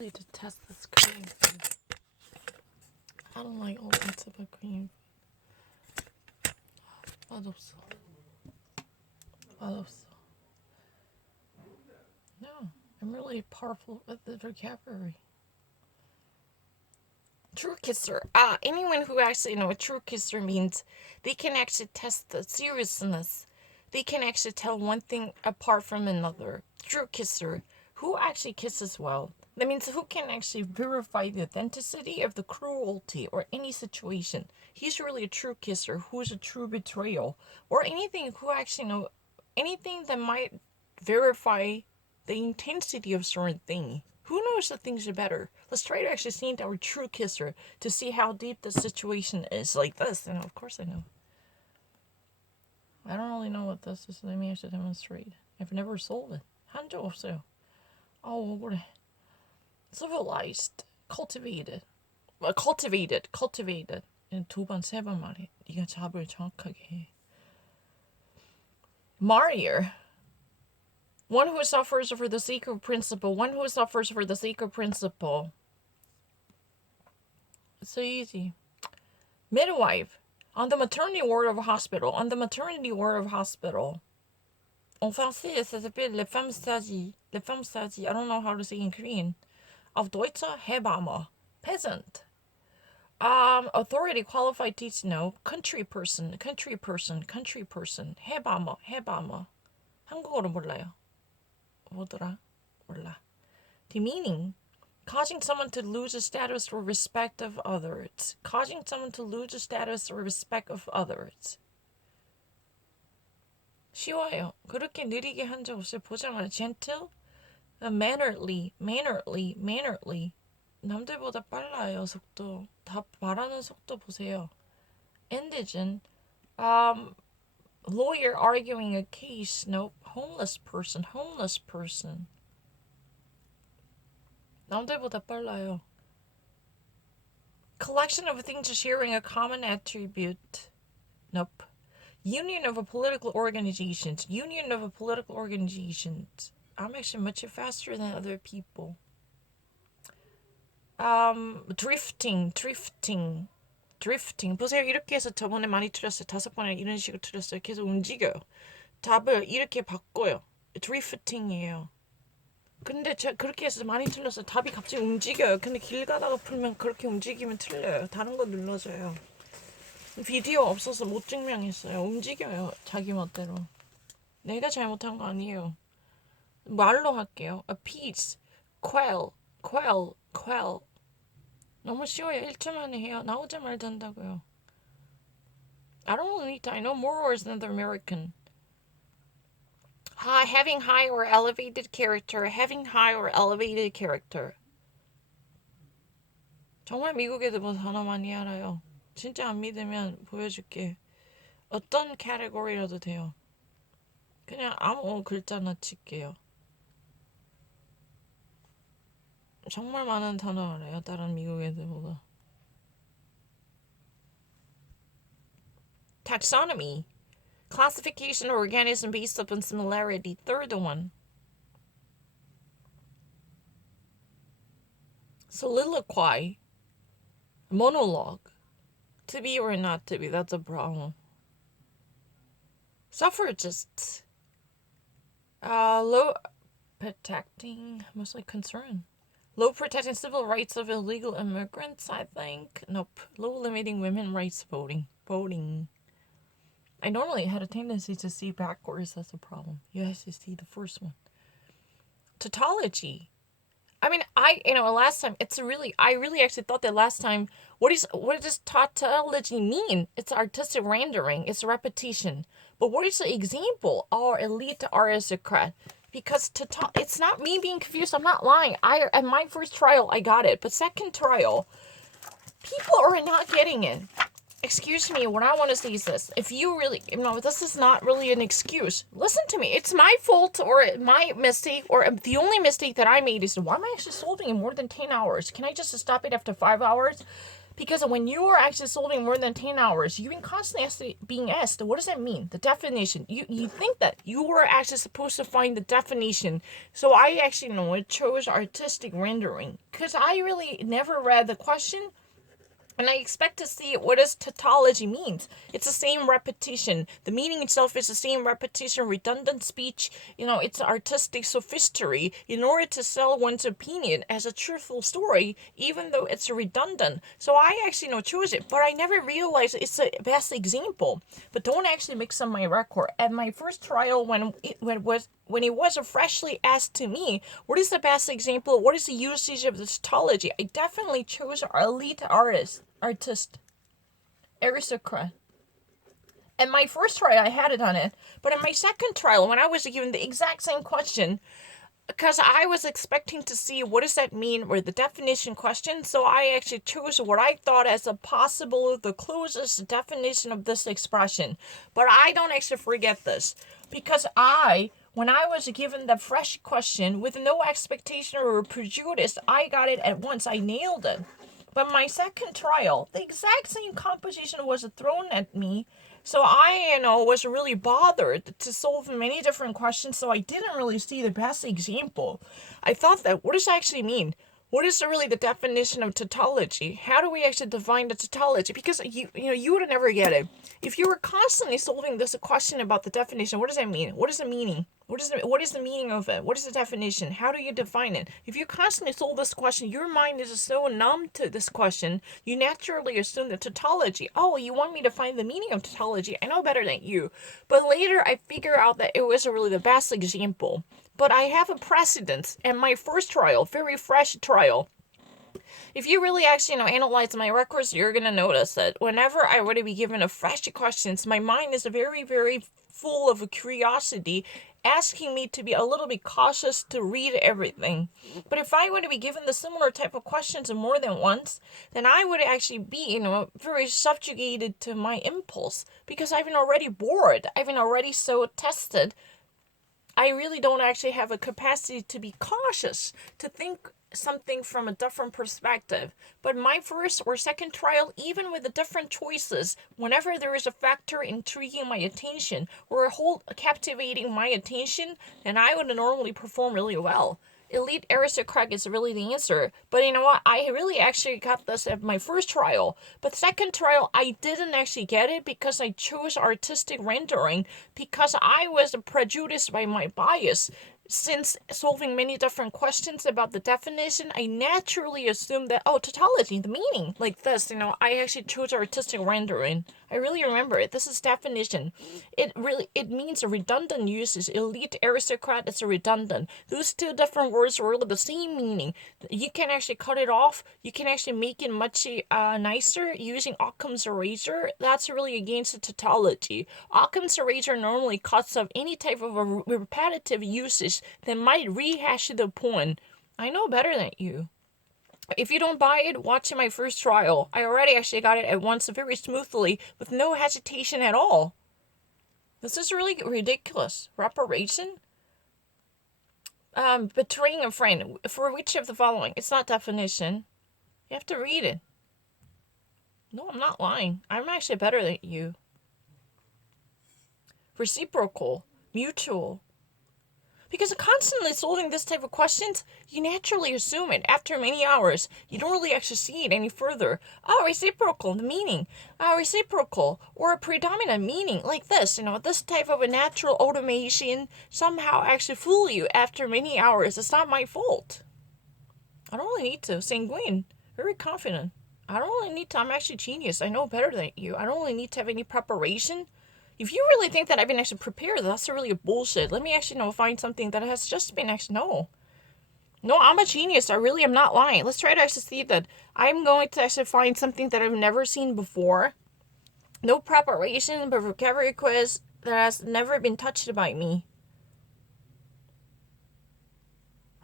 Need to test this Korean food. I don't like all that type of Korean food. 맛없어. 맛없어. No, I'm really powerful with the vocabulary. True kisser. Anyone who actually know what true kisser means, they can actually test the seriousness. They can actually tell one thing apart from another. True kisser. Who actually kisses well? That means who can actually verify the authenticity of the cruelty or any situation. He's really a true kisser. Who's a true betrayal? Or anything who actually know anything that might verify the intensity of certain thing. Who knows that things are better? Let's try to actually see our true kisser to see how deep the situation is like this. And of course I know. I don't really know what this is. Let me actually demonstrate. I've never sold it. 한 적 없어요. 그래. Civilized. Cultivated. Cultivated. 두 번, 세 번 말해. 네가 잡을 정확하게 해. Marrier. One who suffers for the sake of principle. One who suffers for the sake of principle. It's so easy. Midwife. On the maternity ward of a hospital. On the maternity ward of a hospital. En français, ça s'appelle les femmes sagies. Les femmes sagies. I don't know how to say in Korean. Auf Deutsch, Hebamme. Peasant. Authority, qualified teacher, no. Country person. Hebamme. 한국어로 몰라요. 뭐더라? 몰라. Demeaning. Causing someone to lose the status or respect of others. Causing someone to lose the status or respect of others. 쉬워요. 그렇게 느리게 한 적 없어요. 보자마자 gentle, mannerly. 남들보다 빨라요, 속도. 다 말하는 속도 보세요. Indigent, lawyer arguing a case. Nope. Homeless person. 남들보다 빨라요. Collection of things sharing a common attribute. Nope. Union of a political organizations. I'm actually much faster than other people. Drifting. 보세요. 이렇게 해서 저번에 많이 틀렸어요. 5번에 이런 식으로 틀렸어요. 계속 움직여요. 답을 이렇게 바꿔요. 드리프팅이에요. 근데 제가 그렇게 해서 많이 틀렸어요. 답이 갑자기 움직여요. 근데 길 가다가 풀면 그렇게 움직이면 틀려요. 다른 거 눌러줘요. 비디오 없어서 못 증명했어요. 움직여요. 자기 멋대로. 내가 잘못한 거 아니에요. 말로 할게요. appease, quell. 너무 쉬워요. 1초 만에 해요. 나오자마자 된다고요. I don't need to. I know more words than the American. Having high or elevated character. 정말 미국 애들보다 단어 많이 알아요. 진짜 안 믿으면 보여줄게. 어떤 카테고리라도 돼요. 그냥 아무 글자나 칠게요. 정말 많은 단어 알아요. 다른 미국 애들보다. Taxonomy. Classification of organism based upon similarity. Third one. Soliloquy. Monologue. To be or not to be, that's a problem. Suffragists. Low protecting, mostly concern. Low protecting civil rights of illegal immigrants, I think. Nope. Low limiting women's rights voting. I normally had a tendency to see backwards. That's a problem. You have to see the first one. Tautology. I mean, last time, I really actually thought that last time, what does tautology mean? It's artistic rendering. It's repetition. But what is the example? Our elite aristocrat. Because it's not me being confused. I'm not lying. At my first trial, I got it. But second trial, people are not getting it. Excuse me, what I want to say is this. If you really, this is not really an excuse. Listen to me. It's my fault or my mistake, or the only mistake that I made is, why am I actually solving in more than 10 hours? Can I just stop it after 5 hours? Because when you are actually solving more than 10 hours, you're constantly being asked, what does that mean? The definition. You think that you were actually supposed to find the definition. So I actually chose artistic rendering. Because I really never read the question. And I expect to see what does tautology means. It's the same repetition. The meaning itself is the same repetition, redundant speech. It's artistic sophistry in order to sell one's opinion as a truthful story, even though it's redundant. So I actually chose it, but I never realized it's the best example. But don't actually mix up my record. At my first trial, when it was freshly asked to me, what is the best example? What is the usage of the tautology? I definitely chose our elite artist, aristocrat. And my first trial, I had it on it. But in my second trial, when I was given the exact same question, because I was expecting to see what does that mean or the definition question, so I actually chose what I thought as the closest definition of this expression. But I don't actually forget this, because when I was given the fresh question with no expectation or prejudice, I got it at once. I nailed it. But my second trial, the exact same composition was thrown at me. So I, was really bothered to solve many different questions. So I didn't really see the best example. I thought that, what does that actually mean? What is really the definition of tautology? How do we actually define the tautology? Because you would never get it. If you were constantly solving this question about the definition, what does that mean? What is the meaning? What is the meaning of it? What is the definition? How do you define it? If you constantly solve this question, your mind is so numb to this question, you naturally assume the tautology. Oh, you want me to find the meaning of tautology? I know better than you. But later I figure out that it was really the best example. But I have a precedent, and my first trial, very fresh trial. If you really actually analyze my records, you're gonna notice that whenever I would be given a fresh questions, my mind is very, very full of curiosity, asking me to be a little bit cautious to read everything. But if I were to be given the similar type of questions more than once, then I would actually be, very subjugated to my impulse, because I've been already bored. I've been already so tested. I really don't actually have a capacity to be cautious, to think something from a different perspective. But my first or second trial, even with the different choices, whenever there is a factor intriguing my attention or a whole captivating my attention, then I would normally perform really well. Elite aristocrat is really the answer. But you know what? I really actually got this at my first trial. But second trial, I didn't actually get it because I chose artistic rendering, because I was prejudiced by my bias. Since solving many different questions about the definition, I naturally assumed that, tautology, the meaning, like this, I actually chose artistic rendering. I really remember it. This is definition. It means a redundant usage. Elite aristocrat is a redundant. Those two different words are really the same meaning. You can actually cut it off. You can actually make it much nicer using Occam's razor. That's really against the tautology. Occam's razor normally cuts off any type of a repetitive usage that might rehash the point. I know better than you. If you don't buy it, watch my first trial. I already actually got it at once very smoothly with no hesitation at all. This is really ridiculous. Reparation? Betraying a friend. For which of the following? It's not definition. You have to read it. No, I'm not lying. I'm actually better than you. Reciprocal. Mutual. Because constantly solving this type of questions, you naturally assume it after many hours. You don't really actually see it any further. Reciprocal, the meaning. Reciprocal, or a predominant meaning, like this. This type of a natural automation somehow actually fool you after many hours. It's not my fault. I don't really need to. Sanguine, very confident. I don't really need to. I'm actually genius. I know better than you. I don't really need to have any preparation. If you really think that I've been actually prepared, that's really a bullshit. Let me actually find something that has just been actually, no. No, I'm a genius. I really am not lying. Let's try to actually see that. I'm going to actually find something that I've never seen before. No preparation, but vocabulary quiz that has never been touched by me.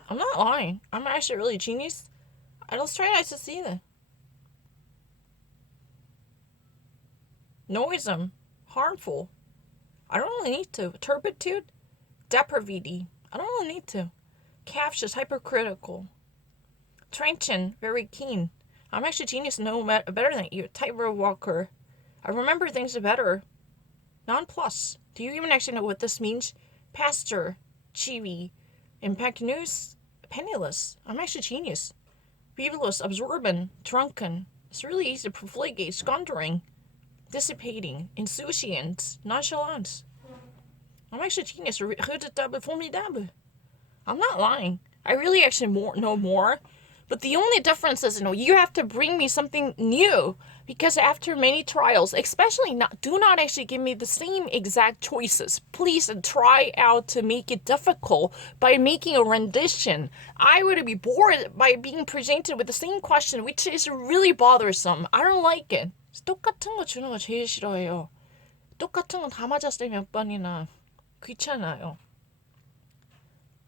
I'm not lying. I'm actually really genius. Let's try to actually see that. Noisome. Harmful. I don't really need to. Turpitude. Depravity. I don't really need to. Captious. Hypercritical. Trenchant. Very keen. I'm actually genius, no better than you. Tightrope walker. I remember things better. Non-plus. Do you even actually know what this means? Pastor. Chibi. Impact news. Penniless. I'm actually genius. Beaverless. Absorbent. Drunken. It's really easy to profligate. Squandering. Dissipating. Insouciant. Nonchalant. I'm actually genius. Redoutable. Formidable. I'm not lying. I really actually know more. But the only difference is, you have to bring me something new. Because after many trials, especially do not actually give me the same exact choices. Please try out to make it difficult by making a rendition. I would be bored by being presented with the same question, which is really bothersome. I don't like it. 똑같은 거 주는 거 제일 싫어해요. 똑같은 거 다 맞았을 때 몇 번이나. 귀찮아요.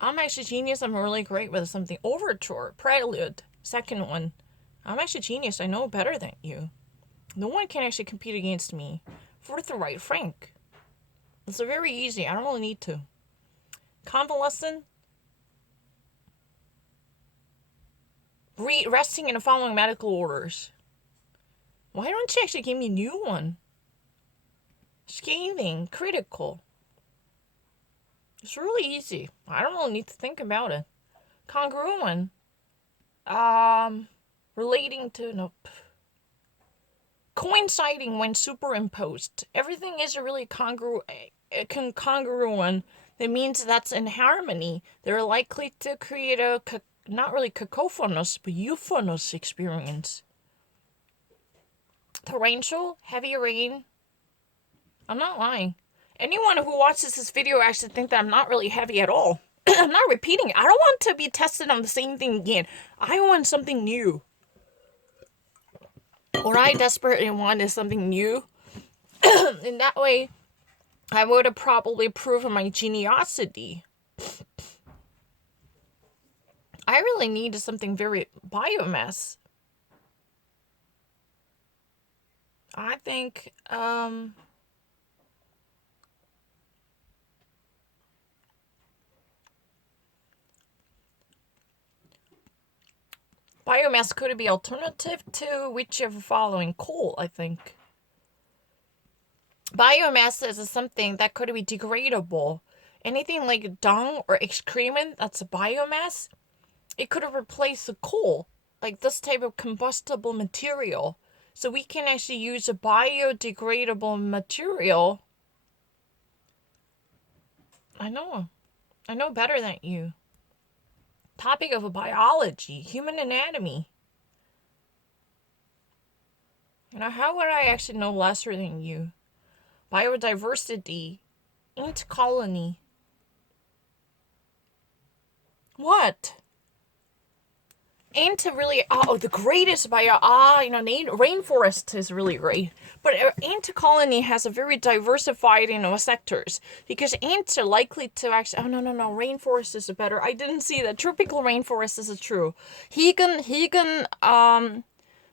I'm actually genius. I'm really great with something. Overture, prelude, second one. I'm actually genius. I know better than you. No one can actually compete against me. Forthright, frank. It's very easy. I don't really need to. Convalescent. Resting and following medical orders. Why don't you actually give me a new one? Scathing, critical. It's really easy. I don't really need to think about it. Congruent. Relating to, nope. Coinciding when superimposed. Everything is really congruent. That means that's in harmony. They're likely to create a, not really cacophonous, but euphonous experience. Torrential, heavy rain. I'm not lying. Anyone who watches this video actually think that I'm not really heavy at all. I'm not repeating it. I don't want to be tested on the same thing again. I want something new. What I desperately want is something new. In that way, I would have probably proven my geniosity. I really needed something very biomass. I think, biomass could be alternative to which of the following? Coal, I think. Biomass is something that could be degradable. Anything like dung or excrement that's a biomass, it could replace the coal, like this type of combustible material. So we can actually use a biodegradable material. I know better than you. Topic of biology, human anatomy. How would I actually know lesser than you? Biodiversity, ant colony. What? Ant really, the greatest rainforest is really great. But ant colony has a very diversified, sectors. Because ants are likely to actually, no, rainforest is better. I didn't see that. Tropical rainforest is true.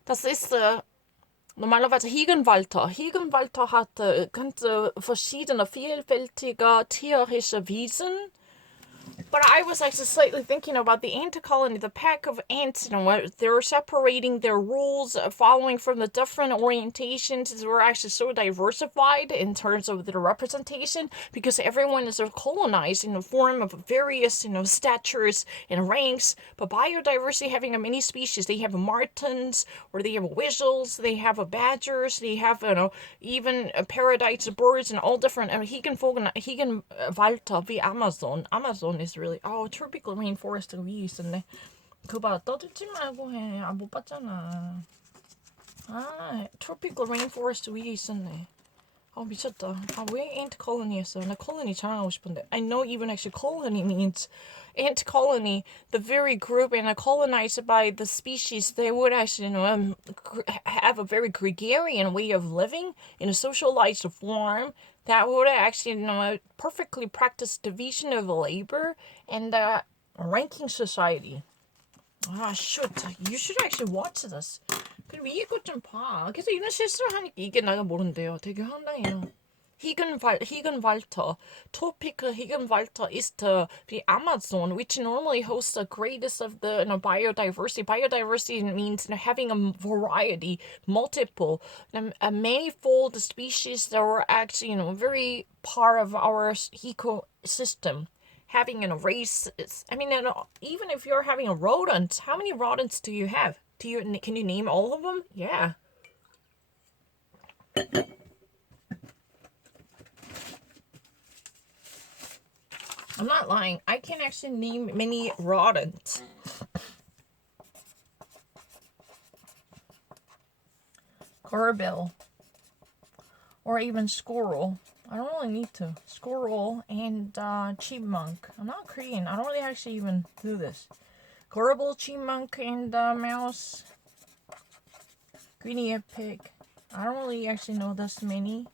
Das ist, normalerweise Hiegenwalter. Hiegenwalter hat ganz verschiedene, vielfältige tierische Wiesen. But I was actually slightly thinking about the ant colony, the pack of ants, they're separating their rules, following from the different orientations. They were actually so diversified in terms of their representation because everyone is colonized in the form of various, statures and ranks. But biodiversity, having a many species, they have martens, or they have weasels, they have badgers, they have, even paradites, birds, and all different. Hiegenwalter, wie Amazon. Amazon is really, tropical rainforest 위에 있었네. 그거 봐, 떠들지 말고 해. 못 봤잖아. tropical rainforest 위에 있었네. 미쳤다. 왜 ant colony였어? 나 colony 자랑하고 싶은데. I know even actually colony means ant colony, the very group and colonized by the species. They would actually have a very gregarious way of living in a socialized form that would actually perfectly practice division of labor and ranking society. Shoot. You should actually watch this. 그리고 이거 좀 봐. 계속 이런 실수를 하니까 이게 내가 모른대요. 되게 황당해요. Regenwalder. Tropical Regenwalder is the Amazon, which normally hosts the greatest of the biodiversity. Biodiversity means having a variety, multiple, a manifold species that are actually very part of our ecosystem. Having a race, I mean, even if you're having a rodent, how many rodents do you have? Can you name all of them? Yeah. I'm not lying. I can actually name many rodents. Garbill. Or even squirrel. I don't really need to. Squirrel and chipmunk. I'm not Korean. I don't really actually even do this. Garble, chipmunk, and mouse. Guinea pig. I don't really actually know this many.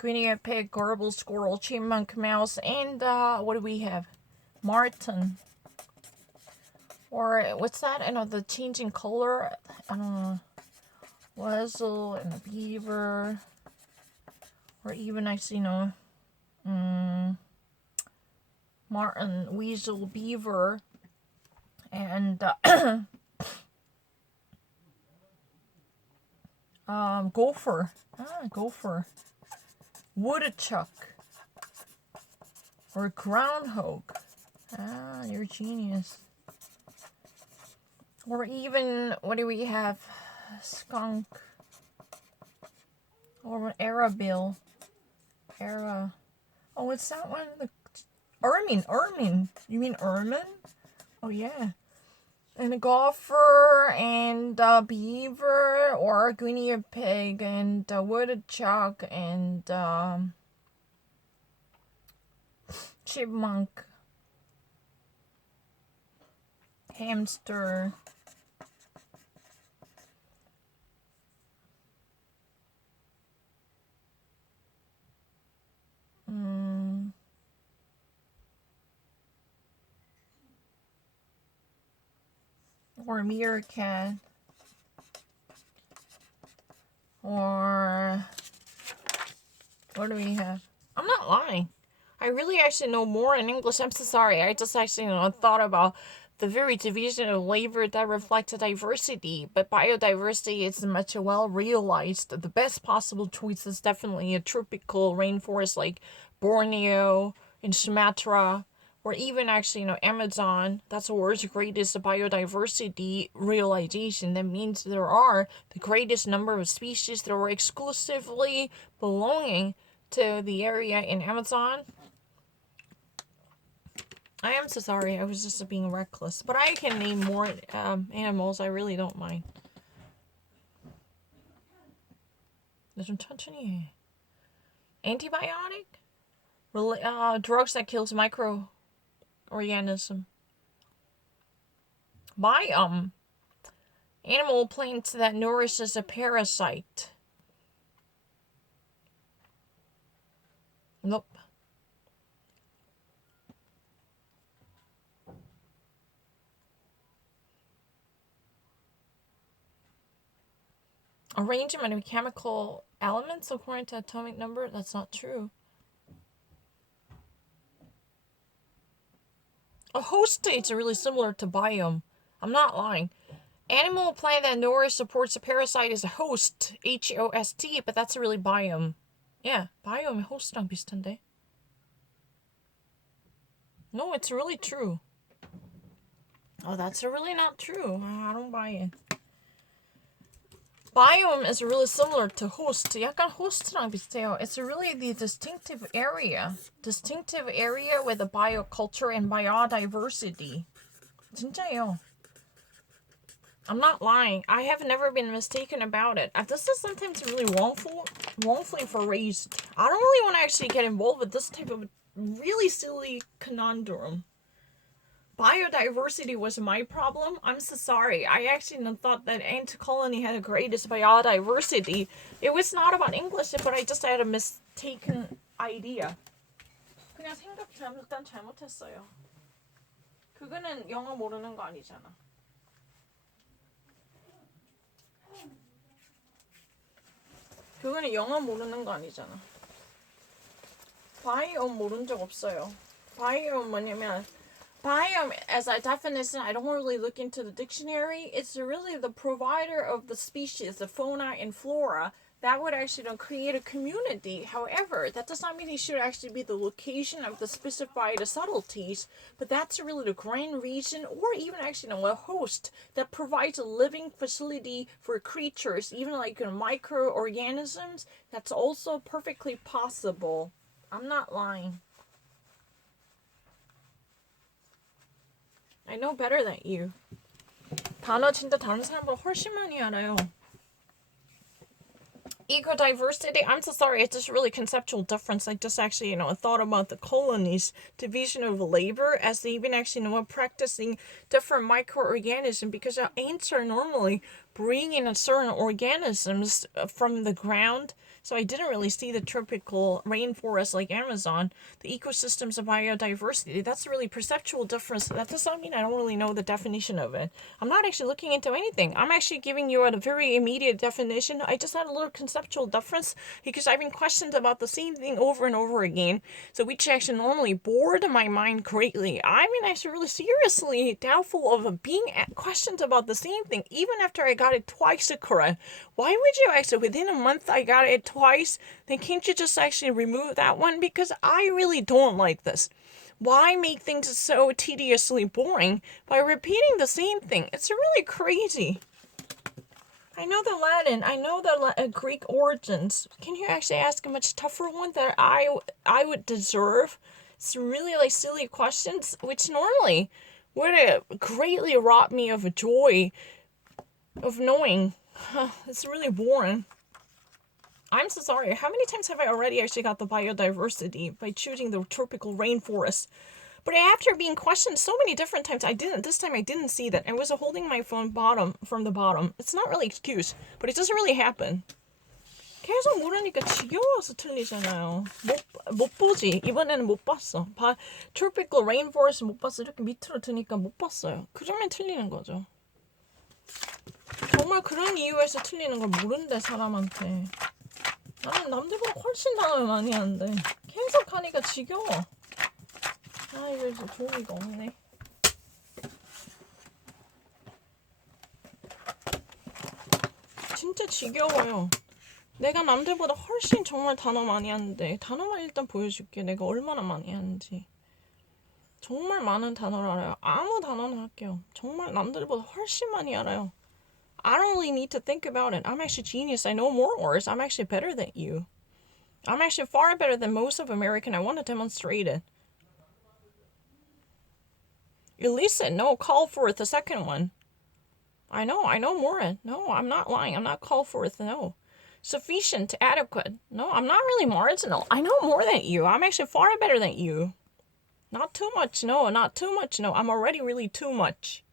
Guinea pig, garble, squirrel, chipmunk, mouse, and what do we have? Marten. Or what's that? I know the changing color. I don't know. Weasel and a beaver. Or even actually marten, weasel, beaver, and gopher. Gopher. Woodchuck. Or groundhog. You're a genius. Or even, what do we have? Skunk. Or an arabill. Oh, what's that one? The ermine. You mean ermine? Oh, yeah. And a gopher, and a beaver, or a guinea pig, and a woodchuck, and chipmunk, hamster, or a meerkat, or what do we have? I'm not lying. I really actually know more in English. I'm so sorry. I just actually thought about the very division of labor that reflects diversity, but biodiversity is much well realized. The best possible choice is definitely a tropical rainforest like Borneo and Sumatra, or even actually Amazon. That's the world's greatest biodiversity realization. That means there are the greatest number of species that are exclusively belonging to the area in Amazon. I am so sorry. I was just being reckless. But I can name more animals. I really don't mind. 좀 천천히 해. Antibiotic? Drugs that kills microorganism. Biome. Animal plants that nourishes a parasite. Nope. Arrangement of chemical elements according to atomic number? That's not true. A host states are really similar to biome. I'm not lying. Animal plant that nourishes supports a parasite is a host. H-O-S-T, but that's really biome. Yeah, biome host랑 비슷한데. No, it's really true. Oh, that's really not true. I don't buy it. Biome is really similar to host. 약간 host랑 비슷해요. It's really the distinctive area. Distinctive area with the bioculture and biodiversity. 진짜예요. I'm not lying. I have never been mistaken about it. This is sometimes really wrongfully phrased. I don't really want to actually get involved with this type of really silly conundrum. Biodiversity was my problem. I'm so sorry. I actually thought that Ant Colony had the greatest biodiversity. It was not about English, but I just had a mistaken idea. 그냥 생각 잘못했어요. 그거는 영어 모르는 거 아니잖아. 그거는 영어 모르는 거 아니잖아. 바이옴 모른 적 없어요. 바이옴 뭐냐면 biome, as a definition, I don't really look into the dictionary. It's really the provider of the species, the fauna and flora. That would actually create a community. However, that does not mean it should actually be the location of the specified subtleties, but that's really the grand region or even actually a host that provides a living facility for creatures, even like microorganisms. That's also perfectly possible. I'm not lying. I know better than you. 단어 진짜 다른 사람보다 훨씬 많이 알아요. Eco-diversity, I'm so sorry, it's just really conceptual difference. I just actually, thought about the colonies, division of labor, as they even actually, practicing different microorganisms, because our ants are normally bringing in certain organisms from the ground. So I didn't really see the tropical rainforest like Amazon, the ecosystems of biodiversity. That's a really perceptual difference. That does not mean I don't really know the definition of it. I'm not actually looking into anything. I'm actually giving you a very immediate definition. I just had a little conceptual difference because I've been questioned about the same thing over and over again. So which actually normally bored my mind greatly. I mean, actually really seriously doubtful of being questioned about the same thing, even after I got it twice correct. Why would you actually, within a month I got it twice, then can't you just actually remove that one? Because I really don't like this. Why make things so tediously boring by repeating the same thing? It's really crazy. I know the Latin, I know the Greek origins. Can you actually ask a much tougher one that I would deserve? It's really like silly questions, which normally would greatly rob me of joy of knowing. It's really boring. I'm so sorry. How many times have I already actually got the biodiversity by choosing the tropical rainforest? But after being questioned so many different times, this time I didn't see that. I was holding my phone from the bottom. It's not really excuse, but it doesn't really happen. 계속 모르니까 지겨워서 틀리잖아요. 못 보지. 이번에는 못 봤어. tropical rainforest 못 봤어. 이렇게 밑으로 드니까 못 봤어요. 그러면 틀리는 거죠. 정말 그런 이유에서 틀리는 걸 모른대, 사람한테. 나는 남들보다 훨씬 단어를 많이 하는데 계속 하니까 지겨워. 이거 종이가 없네. 진짜 지겨워요. 내가 남들보다 훨씬 정말 단어 많이 하는데 단어만 일단 보여줄게. 내가 얼마나 많이 하는지. 정말 많은 단어를 알아요. 아무 단어나 할게요. 정말 남들보다 훨씬 많이 알아요. I don't really need to think about it. I'm actually genius. I know more words. I'm actually better than you. I'm actually far better than most of American. I want to demonstrate it. Elisa, no, call forth the second one. I know more. No, I'm not lying. I'm not call forth, no. Sufficient, adequate. No, I'm not really marginal. I know more than you. I'm actually far better than you. Not too much, no, not too much, no. I'm already really too much.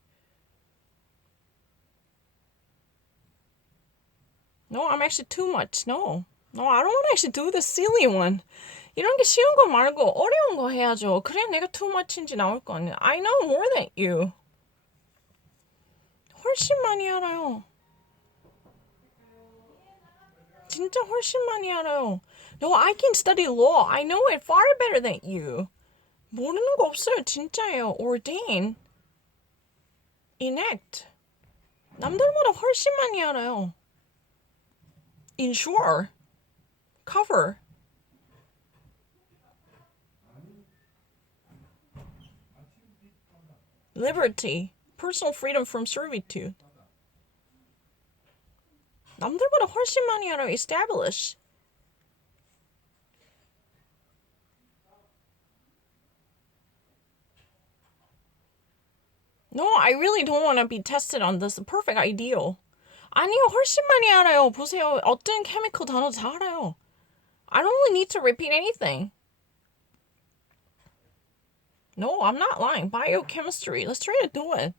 No, I'm actually too much, no. No, I don't want to actually do the silly one. 이런 게 쉬운 거 말고 어려운 거 해야죠. 그래야 내가 too much인지 나올 거 아니야. I know more than you. 훨씬 많이 알아요. 진짜 훨씬 많이 알아요. No, I can study law. I know it far better than you. 모르는 거 없어요. 진짜예요. ordain, enact. 남들보다 훨씬 많이 알아요. insure, cover. liberty, personal freedom from servitude. 남들보다 훨씬 많이 알아요. establish. No, I really don't want to be tested on this perfect ideal. 아니요, 훨씬 많이 알아요. 보세요. 어떤 케미컬 단어 다 알아요. I don't really need to repeat anything. No, I'm not lying. Biochemistry. Let's try to do it.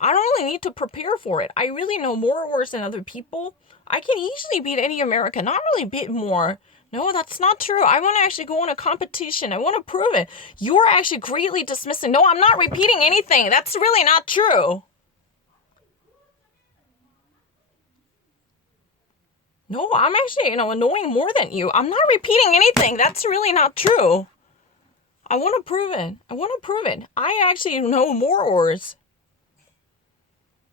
I don't really need to prepare for it. I really know more words than other people. I can easily beat any American. Not really beat more. No, that's not true. I want to actually go on a competition. I want to prove it. You're actually greatly dismissing. No, I'm not repeating anything. That's really not true. No, I'm actually, annoying more than you. I'm not repeating anything. That's really not true. I want to prove it. I want to prove it. I actually know more words.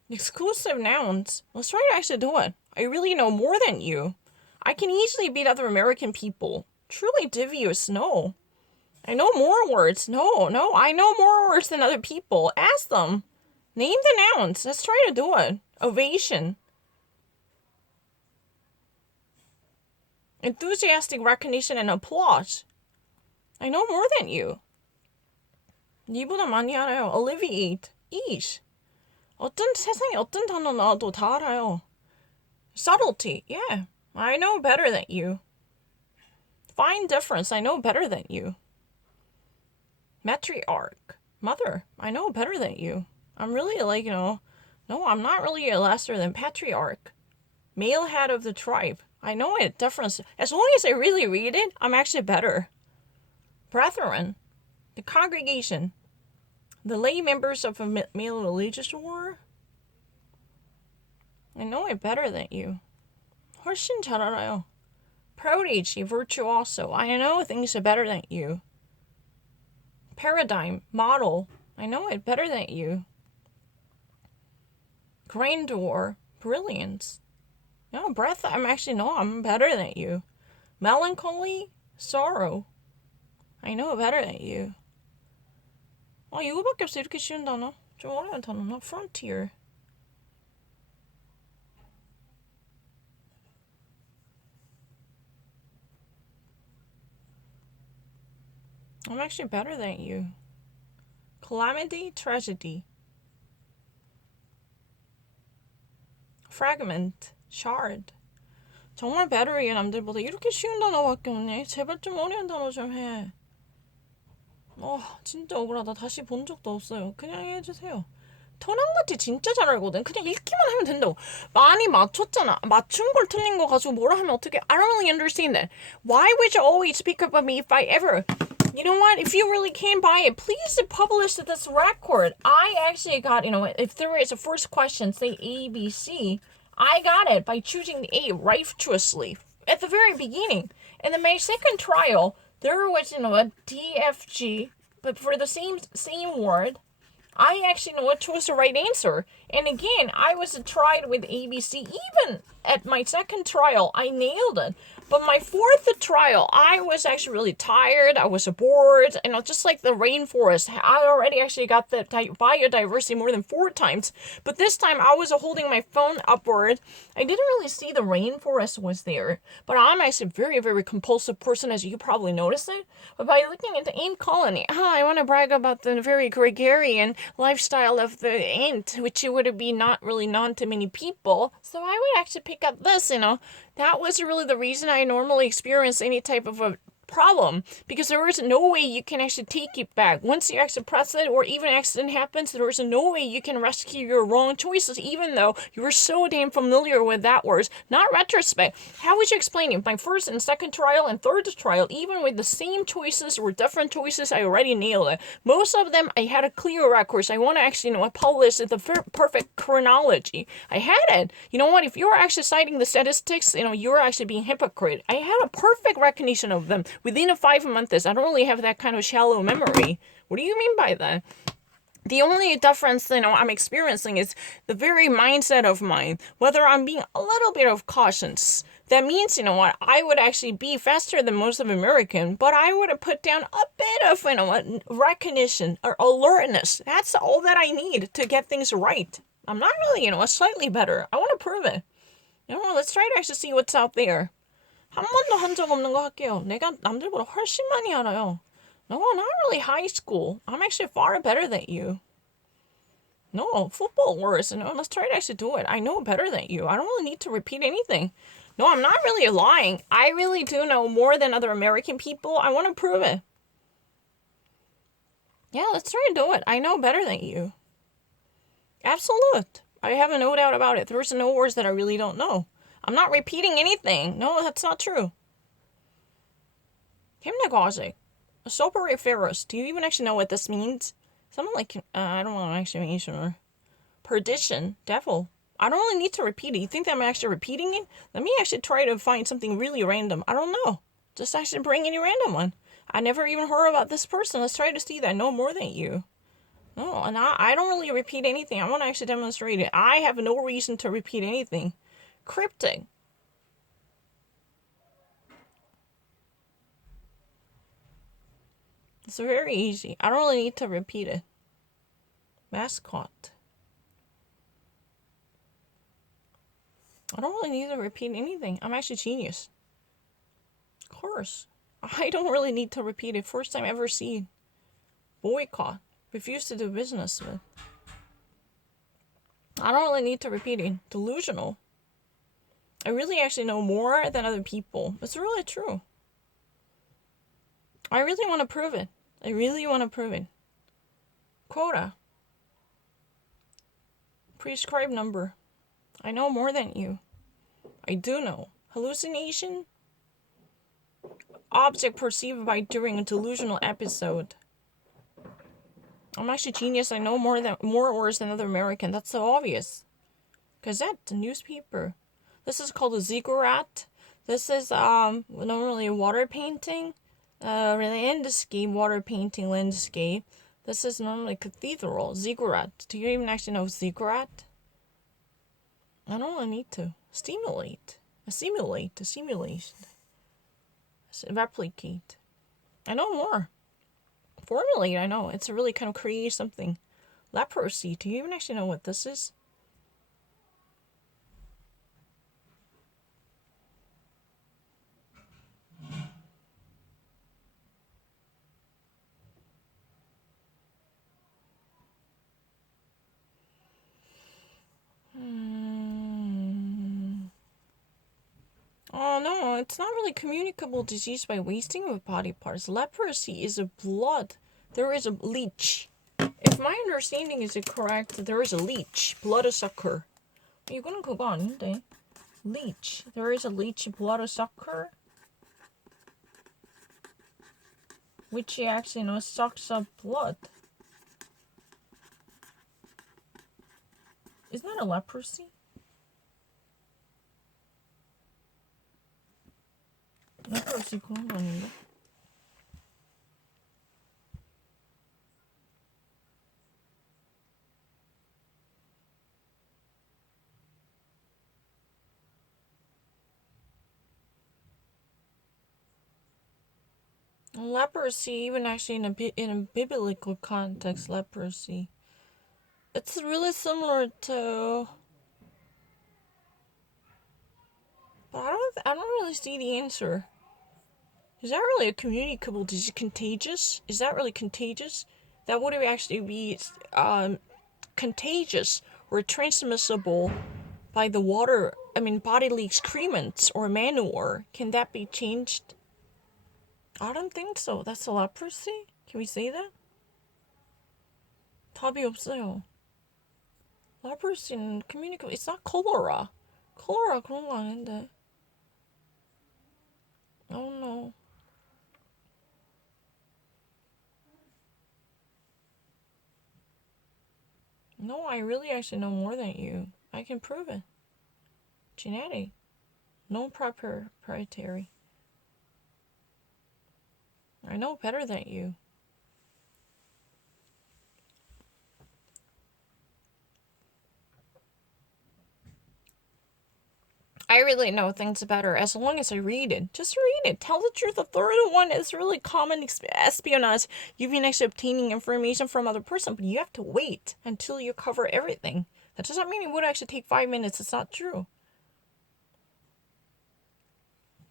Exclusive nouns. Let's try to actually do it. I really know more than you. I can easily beat other American people. Truly devious, no. I know more words. No, I know more words than other people. Ask them. Name the nouns. Let's try to do it. Ovation. Enthusiastic recognition and applause. I know more than you. 니보다 많이 알아요. Alleviate. Ease. 세상에 어떤 단어 나와도 다 알아요. Subtlety. Yeah. I know better than you. Fine difference. I know better than you. Matriarch. Mother. I know better than you. I'm really no, I'm not really a lesser than patriarch. Male head of the tribe. I know it. Difference. As long as I really read it, I'm actually better. Brethren. The congregation. The lay members of a male religious order. I know it better than you. 훨씬 잘 알아요. Prodigy, virtuoso. I know things are better than you. Paradigm, model. I know it better than you. Grandeur, brilliance. No, breath, I'm better than you. Melancholy, sorrow. I know better than you. 이거밖에 없어. 이렇게 쉬운 단어. 좀 어려운 단어나. Frontier. I'm actually better than you. Calamity, tragedy. Fragment, shard. 정말 배터리의 남들보다 이렇게 쉬운 단어밖에 없네. 제발 좀 어려운 단어 좀 해. 진짜 억울하다. 다시 본 적도 없어요. 그냥 해주세요. 토랑같이 진짜 잘 알거든. 그냥 읽기만 하면 된다고. 많이 맞췄잖아. 맞춘 걸 틀린 거 가지고 뭐라 하면 어떡해. I don't really understand that. Why would you always speak up about me if I ever... You know what? If you really came by it, please publish this record. I actually got, if there is a first question, say A, B, C, I got it by choosing the A righteously at the very beginning. And then my second trial, there was, a D, F, G, but for the same word, I actually chose the right answer. And again, I was tried with ABC. Even at my second trial, I nailed it. But my fourth trial, I was actually really tired. I was bored. Just like the rainforest, I already actually got the biodiversity more than 4 times. But this time, I was holding my phone upward. I didn't really see the rainforest was there. But I'm actually a very, very compulsive person, as you probably noticed it. But by looking into ant colony, I want to brag about the very gregarian lifestyle of the ant, which would be not really known to many people. So I would actually pick up this, That was really the reason I normally experience any type of a problem, because there is no way you can actually take it back. Once you actually press it, or even an accident happens, there is no way you can rescue your wrong choices, even though you were so damn familiar with that word. Not retrospect. How would you explain it? My first and second trial and third trial, even with the same choices or different choices, I already nailed it. Most of them, I had a clear record. I want to actually, publish the perfect chronology. I had it. You know what? If you're actually citing the statistics, you're actually being hypocrite. I had a perfect recognition of them. Within 5 months, I don't really have that kind of shallow memory. What do you mean by that? The only difference, I'm experiencing is the very mindset of mine, whether I'm being a little bit of cautious. That means, I would actually be faster than most of American, but I would have put down a bit of, recognition or alertness. That's all that I need to get things right. I'm not really, slightly better. I want to prove it. Let's try to actually see what's out there. 한 번도 한 적 없는 거 할게요. 내가 남들보다 훨씬 많이 알아요. No, not really high school. I'm actually far better than you. No, football worse. Let's try to actually do it. I know better than you. I don't really need to repeat anything. No, I'm not really lying. I really do know more than other American people. I want to prove it. Yeah, let's try to do it. I know better than you. Absolute. I have no doubt about it. There's no words that I really don't know. I'm not repeating anything. No, that's not true. Hypnagogic. Soporiferous. Do you even actually know what this means? Something like, I don't want to actually make sure. Perdition. Devil. I don't really need to repeat it. You think that I'm actually repeating it? Let me actually try to find something really random. I don't know. Just actually bring any random one. I never even heard about this person. Let's try to see that I know more than you. No, and I don't really repeat anything. I want to actually demonstrate it. I have no reason to repeat anything. Cryptic. It's very easy. I don't really need to repeat it. Mascot. I don't really need to repeat anything. I'm actually genius. Of course. I don't really need to repeat it. First time ever seen. Boycott. Refuse to do business with. I don't really need to repeat it. Delusional. I really actually know more than other people. It's really true. I really want to prove it. I really want to prove it. Quota. Prescribed number. I know more than you. I do know. Hallucination. Object perceived by during a delusional episode. I'm actually genius. I know more words than other American. That's so obvious. Gazette, the newspaper. This is called a ziggurat. This is normally water painting. Landscape, water painting landscape. This is normally cathedral, ziggurat. Do you even actually know ziggurat? I don't really need to. Stimulate. Simulate. Replicate. I know more. Formulate, I know. It's a really kind of create something. Leprosy. Do you even actually know what this is? Oh no, it's not really communicable disease by wasting of body parts. Leprosy is a blood. There is a leech. If my understanding is correct, there is a leech. bloodsucker. 이거는 그거 아닌데. Leech. There is a leech bloodsucker. Which actually sucks up blood. Isn't that a leprosy? leprosy 그런 거 아닌가? Leprosy, even actually in a biblical context, leprosy. It's really similar to, but I don't really see the answer. Is that really a communicable disease? Contagious? Is that really contagious? That would actually be contagious or transmissible by the water. I mean, bodily excrements or manure. Can that be changed? I don't think so. That's a leprosy? Can we say that? 답이 없어요. leprosy는 communicable. It's not cholera. cholera 그런 거 아닌데. I don't know. No, I really actually know more than you. I can prove it. Genetic. No proprietary. I know better than you. I really know things better as long as I read it. Just read it. Tell the truth. The third one is really common espionage. You've been actually obtaining information from other person, but you have to wait until you cover everything. That doesn't mean it would actually take 5 minutes. It's not true.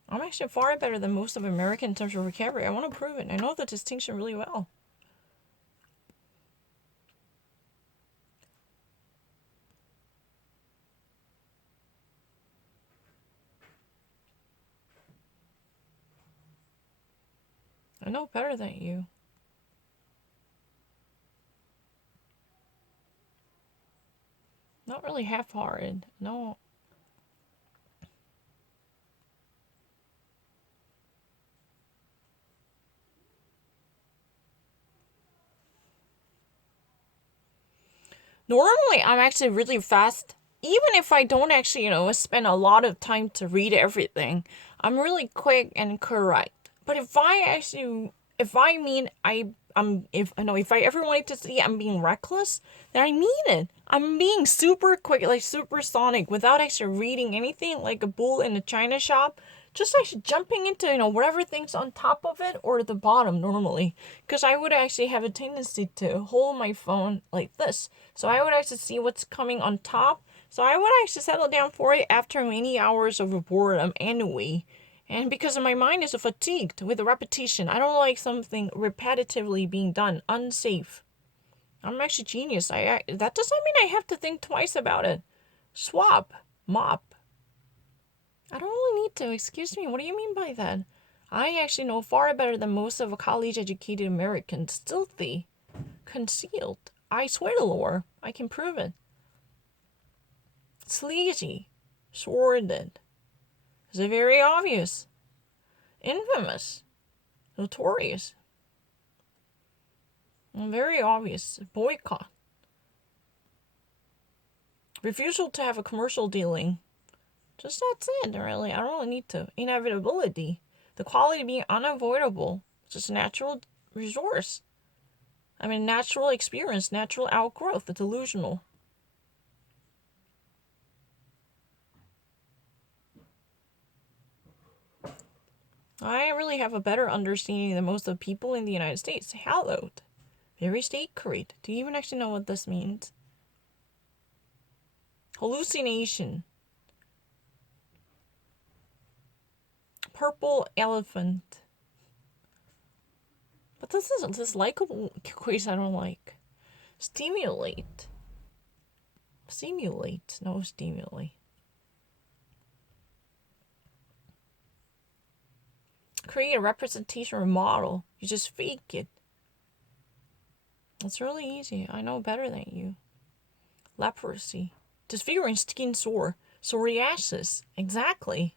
I'm actually far better than most of America in terms of vocabulary. I want to prove it. I know the distinction really well. I know better than you. Not really half-hearted. No. Normally, I'm actually really fast even if I don't actually, spend a lot of time to read everything, I'm really quick and correct. But if I mean if I ever wanted to see I'm being reckless, then I mean it. I'm being super quick, like supersonic, without actually reading anything, like a bull in a china shop. Just actually jumping into, whatever thing's on top of it or the bottom normally. Because I would actually have a tendency to hold my phone like this. So I would actually see what's coming on top. So I would actually settle down for it after many hours of boredom anyway. And because my mind is fatigued with the repetition, I don't like something repetitively being done, unsafe. I'm actually genius. That doesn't mean I have to think twice about it. Swap, mop. I don't really need to. Excuse me, what do you mean by that? I actually know far better than most of a college-educated Americans. Stealthy, concealed. I swear to Lord, I can prove it. Sleazy, sordid. Is it very obvious? Infamous, notorious. Very obvious. Boycott. Refusal to have a commercial dealing. Just that's it, really. I don't really need to. Inevitability. The quality being unavoidable. It's just a natural resource. Natural experience, natural outgrowth. The delusional. I really have a better understanding than most of the people in the United States. Hallowed. Very sacred. Do you even actually know what this means? Hallucination. Purple elephant. But this is this likable quiz I don't like. Stimulate. Simulate. No, stimulate. Create a representation or model. You just fake it. It's really easy. I know better than you. Leprosy. Disfiguring skin sore. Psoriasis. Exactly.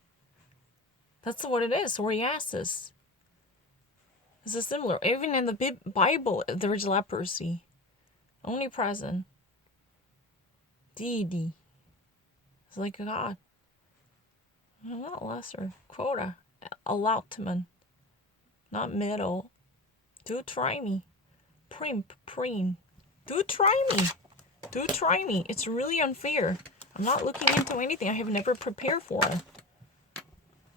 That's what it is. Psoriasis. This is similar. Even in the Bible, there is leprosy. Only present. Deity. It's like a god. Not lesser. Quota. Allotment. Not middle. Do try me. Primp. Preen. Do try me. Do try me. It's really unfair. I'm not looking into anything I have never prepared for.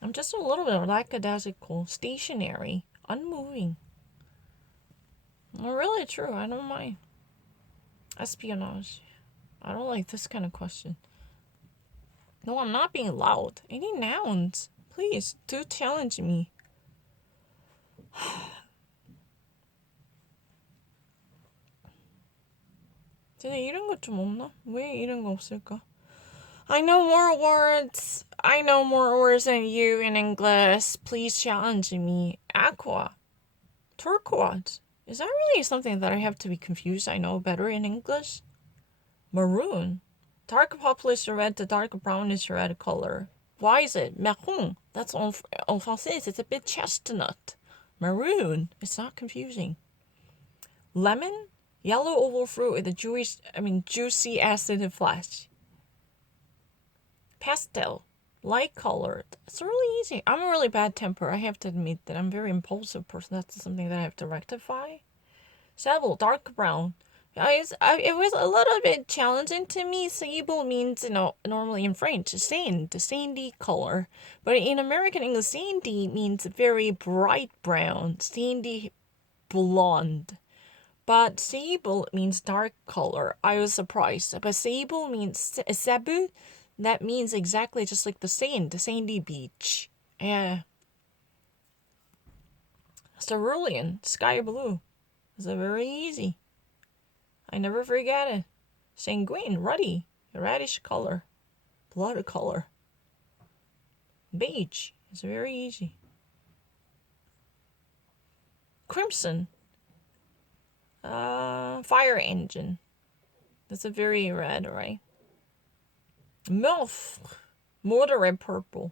I'm just a little bit lackadaisical. Stationary. Unmoving. Really true. I don't mind. Espionage. I don't like this kind of question. No, I'm not being loud. Any nouns? Please, do challenge me. 진짜 이런 거 좀 없나? 왜 이런 거 없을까? I know more words. I know more words than you in English. Please challenge me. Aqua. Turquoise. Is that really something that I have to be confused? I know better in English? Maroon. Dark purplish red to dark brownish red color. Why is it? Marron. That's en français. It's a bit chestnut. Maroon. It's not confusing. Lemon. Yellow oval fruit with a juicy acid flesh. Pastel. Light colored. It's really easy. I'm a really bad temper. I have to admit that I'm a very impulsive person. That's something that I have to rectify. Sable. Dark brown. It was a little bit challenging to me. Sable means, normally in French, sand, sandy color. But in American English, sandy means very bright brown, sandy blonde. But sable means dark color. I was surprised. But sable means sabu. That means exactly just like the sand, the sandy beach. Yeah. Cerulean, sky blue. It's very easy. I never forget it. Sanguine, ruddy, reddish color, blood color. Beige, it's very easy. Crimson, fire engine. That's a very red, right? Mauve, moderate purple.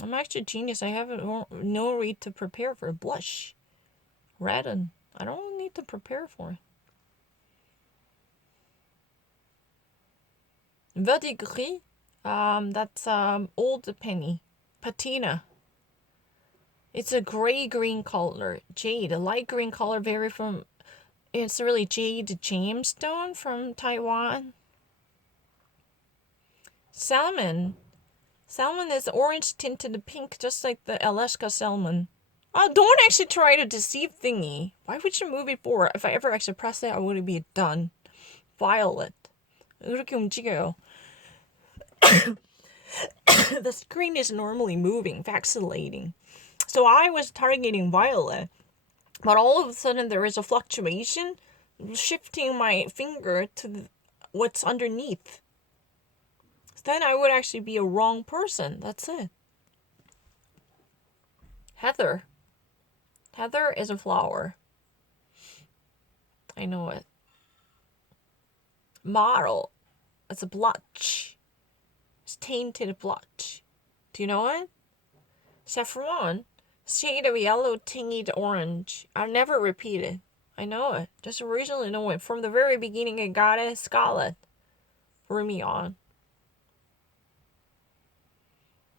I'm actually a genius. I have no need to prepare for blush. Redden. I don't need to prepare for it. Verdigris. That's old penny. Patina. It's a gray-green color. Jade, a light green color, very from. It's really jade gemstone from Taiwan. Salmon. Salmon is orange tinted pink, just like the Alaska salmon. Oh, don't actually try to deceive thingy. Why would you move it forward? If I ever actually press it, I would be done. Violet. 이렇게 움직여요. The screen is normally moving, vacillating. So I was targeting violet, but all of a sudden there is a fluctuation, shifting my finger to what's underneath. Then I would actually be a wrong person. That's it. Heather. Heather is a flower. I know it. Model. It's a blotch. It's tainted blotch. Do you know it? Saffron. Shade of yellow tinged orange. I'll never repeat it. I know it. Just originally know it. From the very beginning I got it. Scarlet. Bring me on.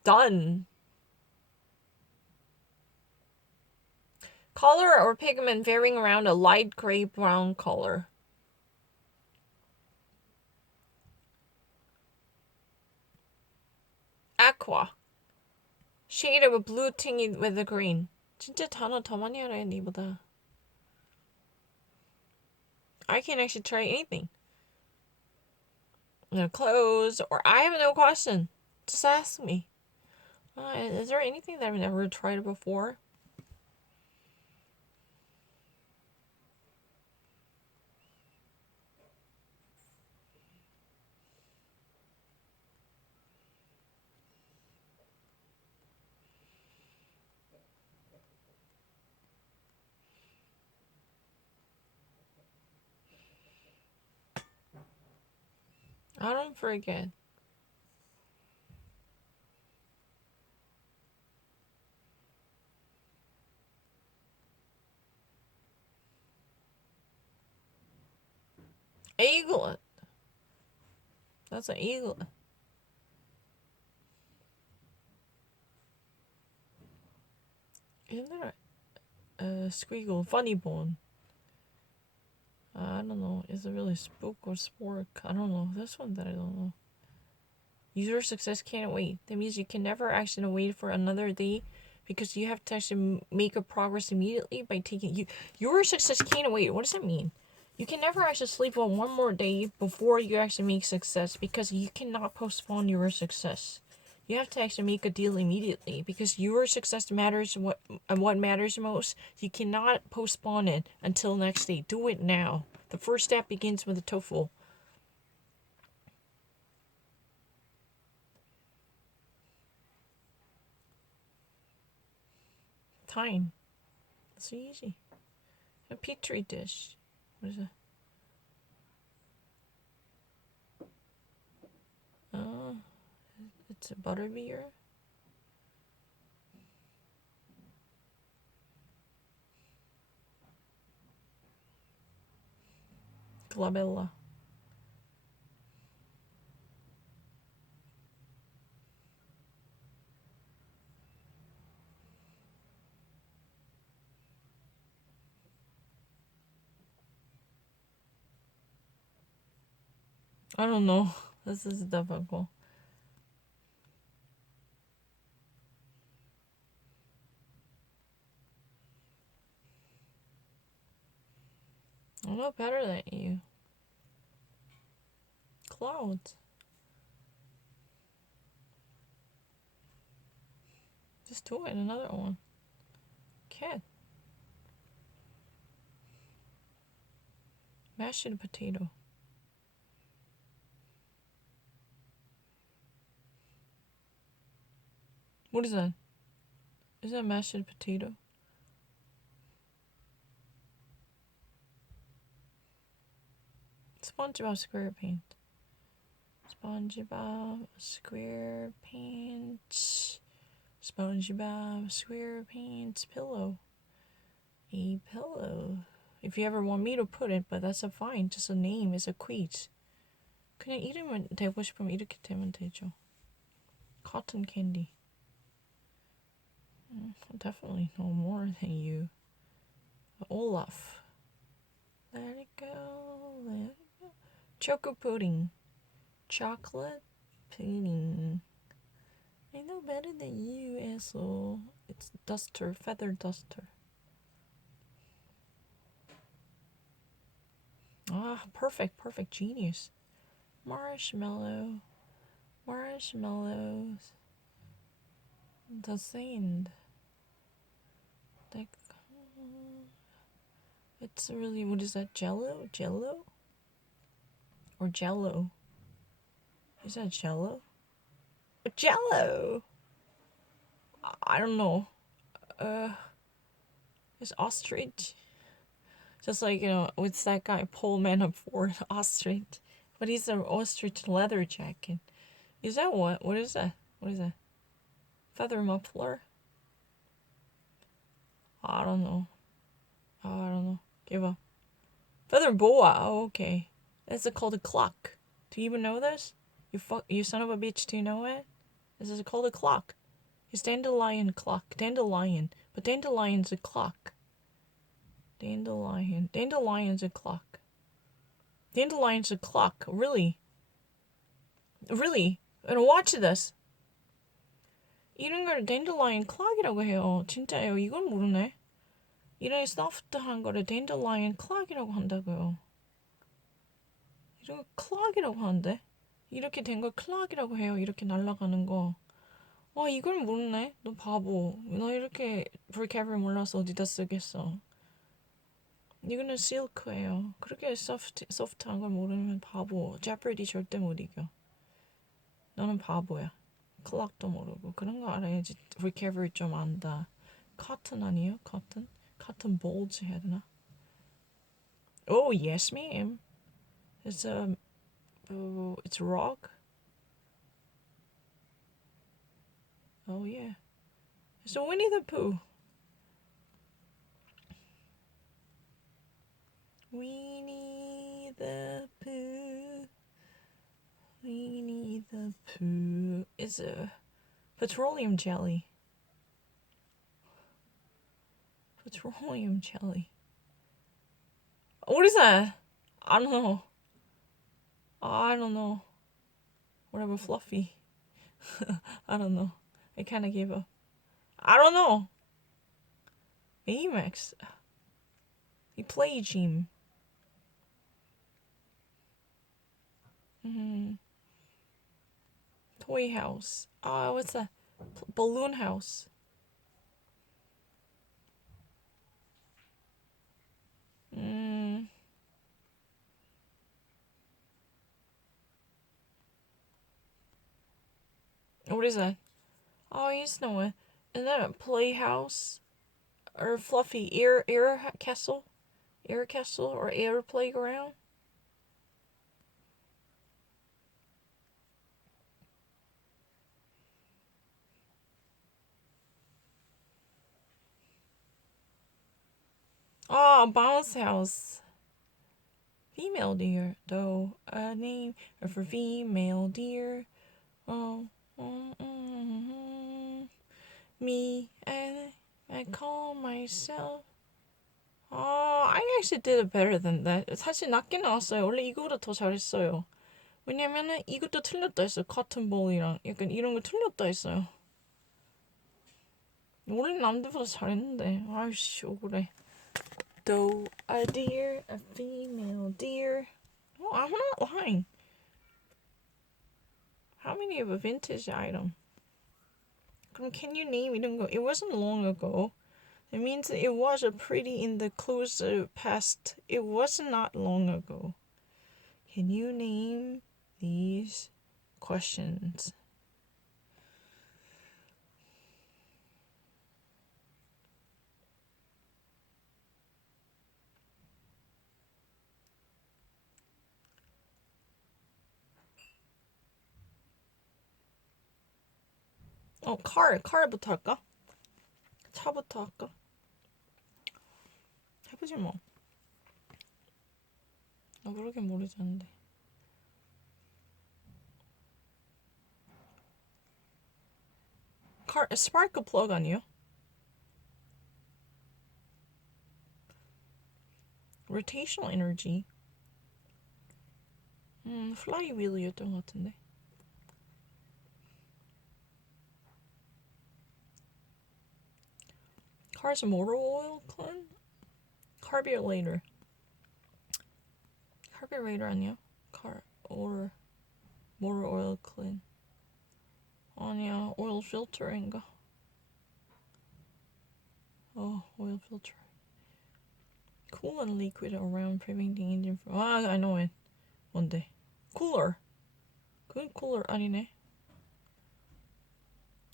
Done. Color or pigment varying around a light gray brown color. Aqua. Shade of a blue tinged with a green. 진짜 단어 더 많이 알아야 니보다. I can actually try anything. Clothes, or I have no question. Just ask me. Is there anything that I've never tried before? I don't forget. Eaglet. That's an eaglet. Isn't there a squiggle? Funny bone. I don't know. Is it really spook or spork? I don't know. This one that I don't know. User success can't wait. That means you can never actually wait for another day because you have to actually make a progress immediately by taking you. Your success can't wait. What does that mean? You can never actually sleep on one more day before you actually make success because you cannot postpone your success. You have to actually make a deal immediately because your success matters. What matters most. You cannot postpone it until next day. Do it now. The first step begins with a TOEFL. Time. It's easy. A petri dish. What is it? It's a butterbeer. Glabella. I don't know. This is difficult. I'm not better than you. Clouds. Just do it. Another one. Cat. Mashed potato. What is that? Is that mashed potato? SpongeBob SquarePants. SpongeBob SquarePants. SpongeBob SquarePants pillow. A pillow. If you ever want me to put it, but that's a fine. Just a name is a quiz. 그냥 이름을 대고 싶으면 이렇게 되면 되죠. Cotton candy. Definitely know more than you. Olaf. Let it go, let it go. Choco pudding. Chocolate pudding. I know better than you, asshole. It's duster, feather duster. Ah, perfect, genius. Marshmallows. The sand. Like, it's really, what is that, Jello? Or Jello? Is that Jello? Jello! I don't know. It's ostrich. Just like, with that guy, Paul Manafort, ostrich. But he's an ostrich leather jacket. Is that what? What is that? Feather muffler? I don't know. Give up. Feather boa. Oh, okay. That's called a clock. Do you even know this? You son of a bitch. Do you know it? This is called a clock. It's dandelion clock. Dandelion. But dandelion's a clock. Dandelion's a clock. Dandelion's a clock. Really? And watch this. 이런 걸 dandelion clock이라고 해요. 진짜요. 이건 모르네. 이런 소프트한 거를 dandelion clock이라고 한다고요. 이런 거 clock이라고 하는데. 이렇게 된 걸 clock이라고 해요. 이렇게 날아가는 거. 와, 이걸 모르네. 너 바보. 너 이렇게 vocabulary 몰라서 어디다 쓰겠어. 이거는 silk예요. 그렇게 소프트한 걸 모르면 바보. Jeopardy 절대 못 이겨. 너는 바보야. clock도 모르고 그런 거 알아야지. vocabulary 좀 안다. cotton 아니에요? cotton balls 해야 되나? Oh, yes, ma'am. It's it's rock. Oh, yeah. It's a Winnie the Pooh. Winnie the Pooh. Winnie the Pooh is a petroleum jelly. Petroleum jelly. What is that? I don't know. Whatever, fluffy. I don't know. I kind of gave up. I don't know. Amex. You play gym. Toy house. Oh, what's that? Balloon house. What is that? Oh, you know it. Is that a playhouse? Or fluffy air castle? Air castle or air playground? Oh, bounce house. Female deer, though a name for female deer. Oh, me and I call myself. I actually did it better than that. 사실 낮게 나왔어요. 원래 이거보다 더 잘했어요. 왜냐면은 이것도 틀렸다 했어요. 커튼볼이랑 약간 이런 거 틀렸다 했어요. 원래 남들보다 잘했는데. 아이씨 억울해. Though a deer, a female deer. Oh, I'm not lying. How many of a vintage item? 그럼 can you name 이런 거? It wasn't long ago. It means it was a pretty in the close past. It was not long ago. Can you name these questions? car부터 할까? 차부터 할까? 해보지 뭐. 나 그러게 모르지 않는데. 스파크 플러그 아니에요? rotational energy. flywheel이었던 것 같은데. Car's motor oil clean? Carburetor. Carburetor 아니야? Car or motor oil clean. 아니야, oil filter인가? oil filter. Coolant liquid around preventing engine from. I know it. 뭔데? Cooler. 그건 cooler 아니네.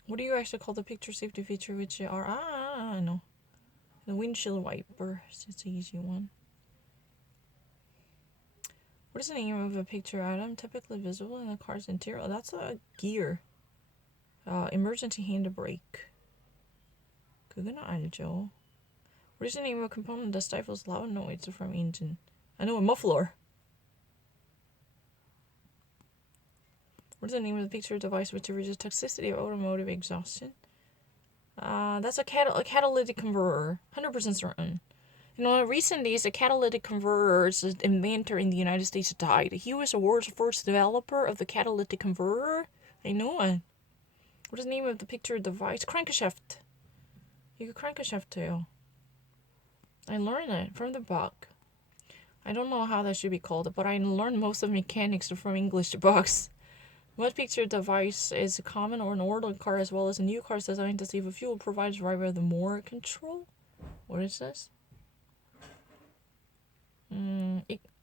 What do you actually call the picture safety feature which are I know. The windshield wipers. It's an easy one. What is the name of a picture item typically visible in a car's interior? Oh, that's a gear. Emergency handbrake. 그건 알죠. What is the name of a component that stifles loud noise from engine? I know a muffler. What is the name of the picture device which reduces toxicity of automotive exhaustion? That's a catalytic converter. 100% certain. In recent days, a catalytic converter's inventor in the United States died. He was the world's first developer of the catalytic converter. I know it. What is the name of the picture device? Crankshaft. 이거 crankshaft예요. I learned it from the book. I don't know how that should be called, but I learned most of mechanics from English books. What picture device is common or an older car as well as a new car designed to save fuel provides driver with more control? What is this?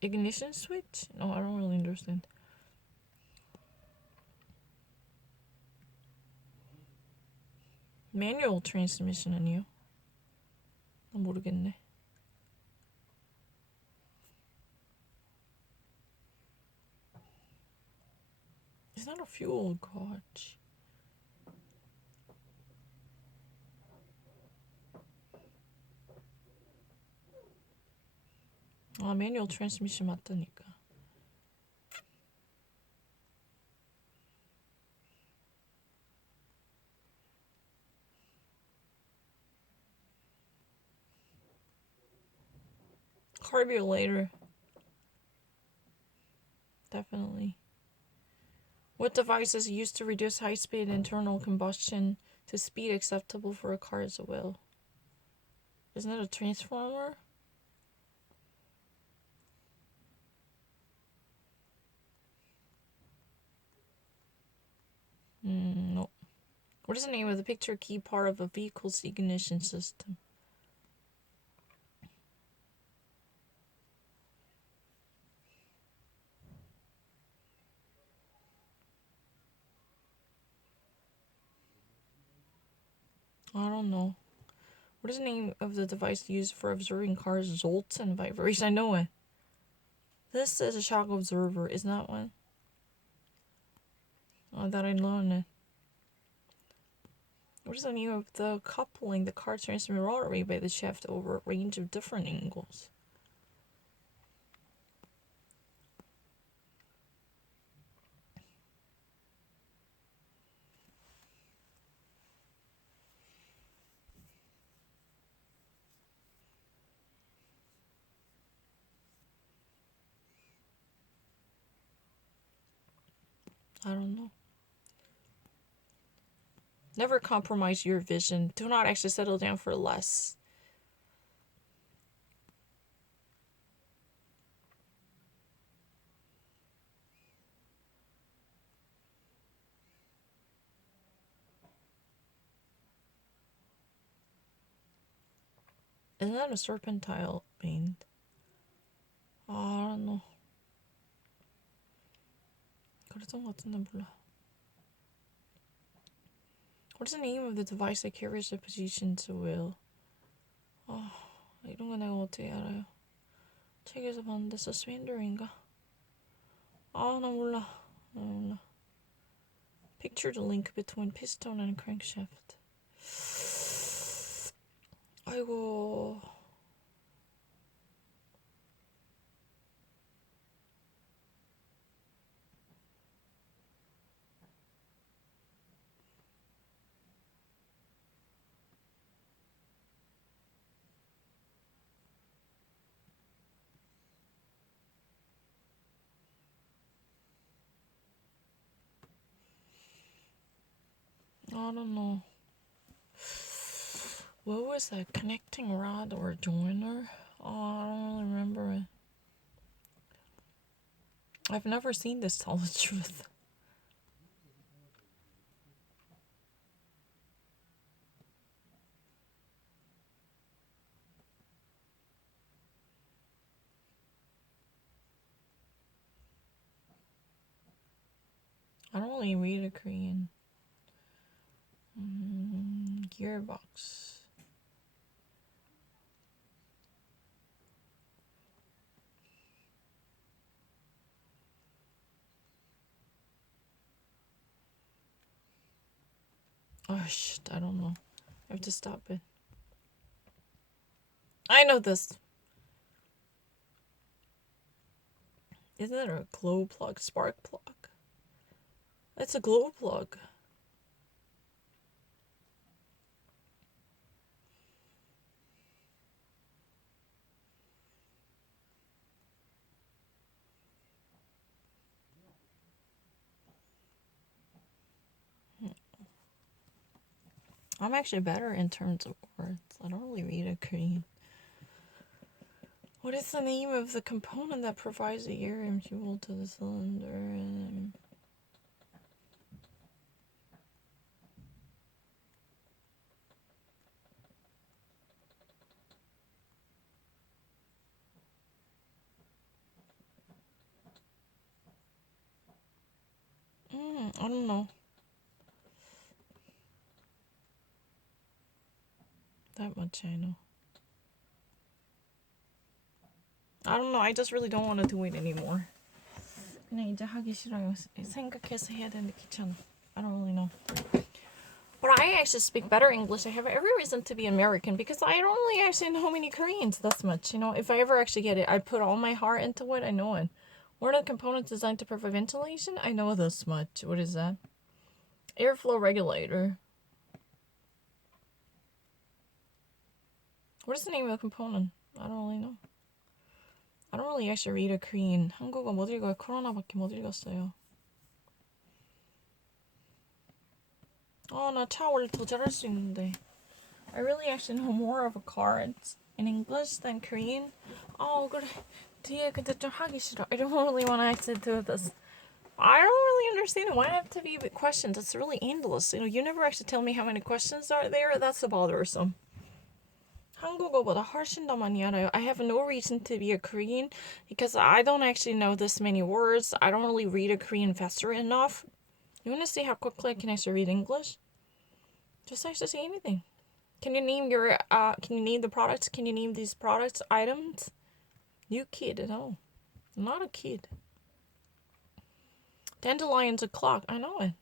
Ignition switch? No, I don't really understand. Manual transmission 아니에요? 나 모르겠네. It's not a fuel gauge. manual transmission 맞다니까. Carburetor. Definitely. What device is used to reduce high-speed internal combustion to speed acceptable for a car as well? Isn't it a transformer? No. What is the name of the picture key part of a vehicle's ignition system? I don't know. What is the name of the device used for observing cars' jolts and vibrations? I know it. This is a shock observer, isn't that one? That I learned it. What is the name of the coupling the car transmits rotary by the shaft over a range of different angles? I don't know. Never compromise your vision. Do not actually settle down for less. Isn't that a serpentine band? I don't know. 그랬던 것 같은데 몰라. What's the name of the device that carries the position to wheel? 이런 거 내가 어떻게 알아요? 책에서 봤는데 서스펜더인가? 나 몰라. Picture the link between piston and crankshaft. 아이고. I don't know. What was that? Connecting rod or joiner? Oh, I don't really remember it. I've never seen this, tell the truth. I don't really read a Korean. Gearbox. Oh shit, I don't know. I have to stop it. I know this. Isn't it a glow plug? Spark plug? It's a glow plug. I'm actually better in terms of words. I don't really read a Korean. What is the name of the component that provides the air and fuel to the cylinder? I don't know. That much I know. I don't know. I just really don't want to do it anymore. 그냥 이제 하기 싫어요. 생각해서 해야 되는데 귀찮아. I don't really know. But I actually speak better English. I have every reason to be American because I don't really actually know many Koreans this much. You know, if I ever actually get it, I put all my heart into it. I know it. What are the components designed to provide ventilation? I know this much. What is that? Airflow regulator. What is the name of the component? I don't really know. I don't really actually read a Korean. 한국어 못 읽어요. 코로나밖에 못 읽었어요. 나 차 원래 더 잘할 수 있는데. I really actually know more of cards in English than Korean. 그래. 뒤에 근데 좀 하기 싫어. I don't really want to actually do this. I don't really understand why I have to be with questions. It's really endless. You never actually tell me how many questions are there. That's bothersome. 한국어보다 훨씬 더 많이 알아요. I have no reason to be a Korean because I don't actually know this many words. I don't really read a Korean faster enough. You want to see how quickly I can actually read English? Just actually say anything. Can you name the products? Can you name these products, items? You kid, no. I'm not a kid. Dandelion's a clock. I know it.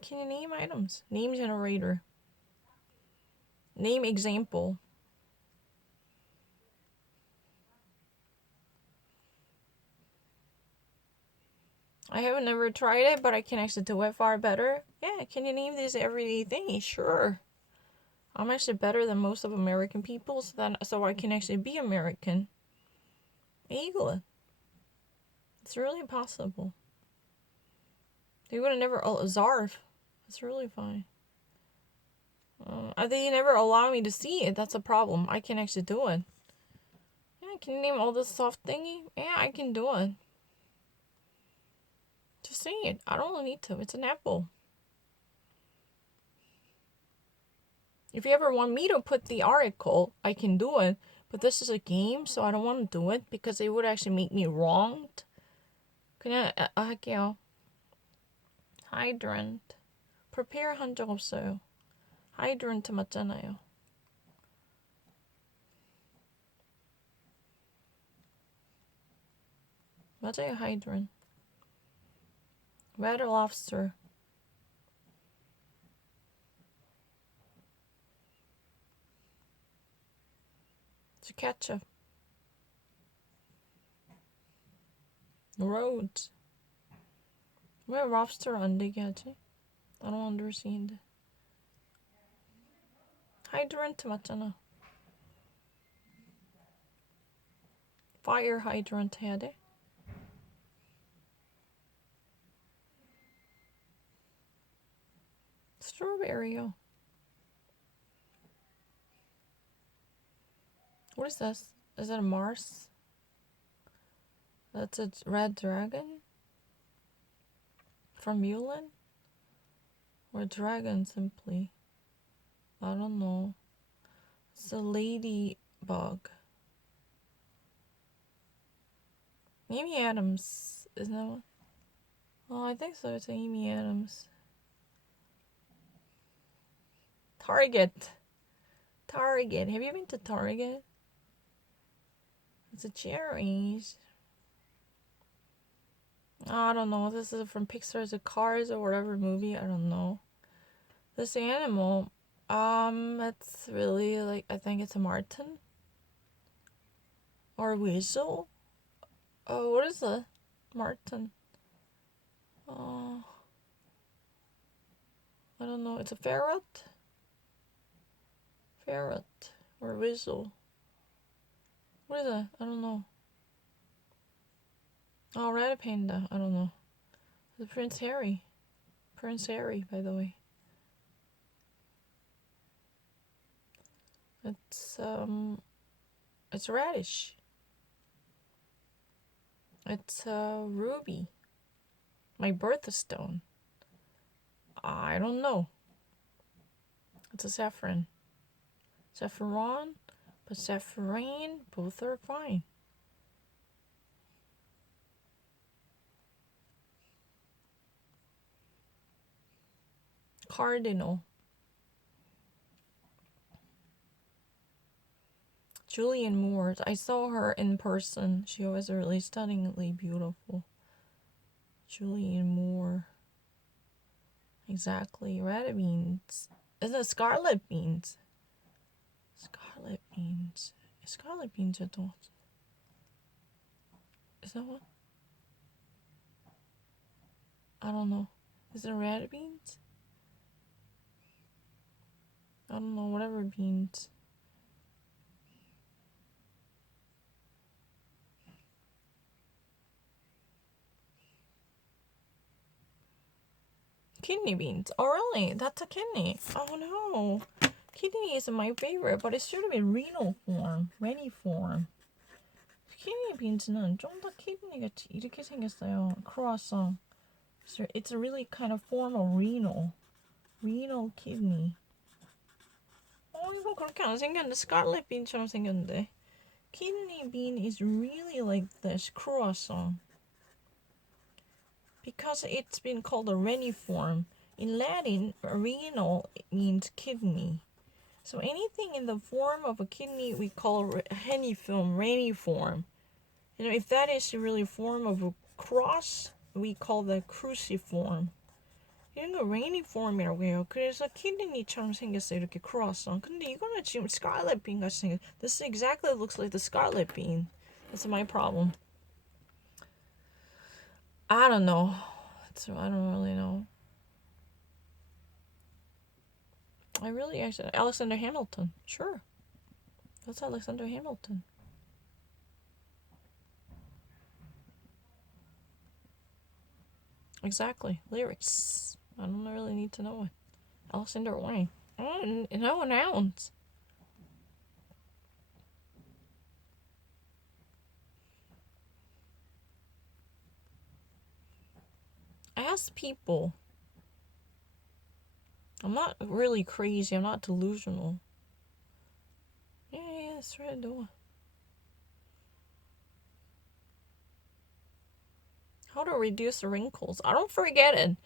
Can you name items? Name generator. Name example. I haven't never tried it, but I can actually do it far better. Yeah, can you name these everyday things? Sure. I'm actually better than most of American people, so I can actually be American. Eagle. It's really possible. They would have never. Zarf. It's really fine. They never allow me to see it. That's a problem. I can actually do it. Yeah, can you name all this soft thingy? Yeah, I can do it. Just say it. I don't really need to. It's an apple. If you ever want me to put the article, I can do it. But this is a game, so I don't want to do it because it would actually make me wronged. 그냥 할게요. Hydrant. Prepare 한 적 없어요. Hydrant 맞잖아요. 맞아요, hydrant. Red lobster. It's ketchup. Roads. 왜 lobster 안 되게 하지? I don't understand. Hydrant 맞잖아. Fire hydrant 해야 돼? strawberry. What is this? Is that a Mars? That's a red dragon? From Mulan? Or dragon simply? I don't know. It's a ladybug. Amy Adams, isn't that one? Oh, I think so. It's Amy Adams. Target. Target. Have you been to Target? It's a cherries. I don't know. This is from Pixar's Cars or whatever movie. I don't know. This animal, it's really like, I think it's a marten or a weasel. Oh, what is a marten? Oh, I don't know. It's a ferret. Ferret or weasel. What is that? I don't know. Oh, red panda. I don't know. The Prince Harry. Prince Harry, by the way. It's radish. It's ruby. My birthstone. I don't know. It's a saffron. Saffron, but saffron, both are fine. Cardinal. Julianne Moore. I saw her in person. She was really stunningly beautiful. Julianne Moore. Exactly. Red beans. Is it scarlet beans? Scarlet beans. Scarlet beans are those. Is that what? I don't know. Is it red beans? I don't know. Whatever beans. Kidney beans. Oh, really? That's a kidney. Oh, no. Kidney is my favorite, but it should have been renal form. Renny form. 키드니 빈츠는 좀 더 키드니 같이 이렇게 생겼어요. croissant. So it's a really kind of form of renal kidney. 이거 그렇게 안 생겼는데 scarlet bean처럼 생겼는데. Kidney bean is really like this croissant. Because it's been called a reniform. In Latin, renal means kidney. So anything in the form of a kidney we call reniform. You know, if that is really a form of a cross, we call that cruciform. 이런 거 reniform이라고 해요. 그래서 키드니처럼 생겼어요. 이렇게 croissant. 근데 이거는 지금 scarlet bean 같이 생겼어. This exactly looks like the scarlet bean. That's my problem. I don't know. I don't really know. Alexander Hamilton. Sure. That's Alexander Hamilton. Exactly. Lyrics. I don't really need to know it. Alexander Wang. No nouns. Ask people. I'm not really crazy. I'm not delusional. Yeah, that's right. How to reduce wrinkles. I don't forget it.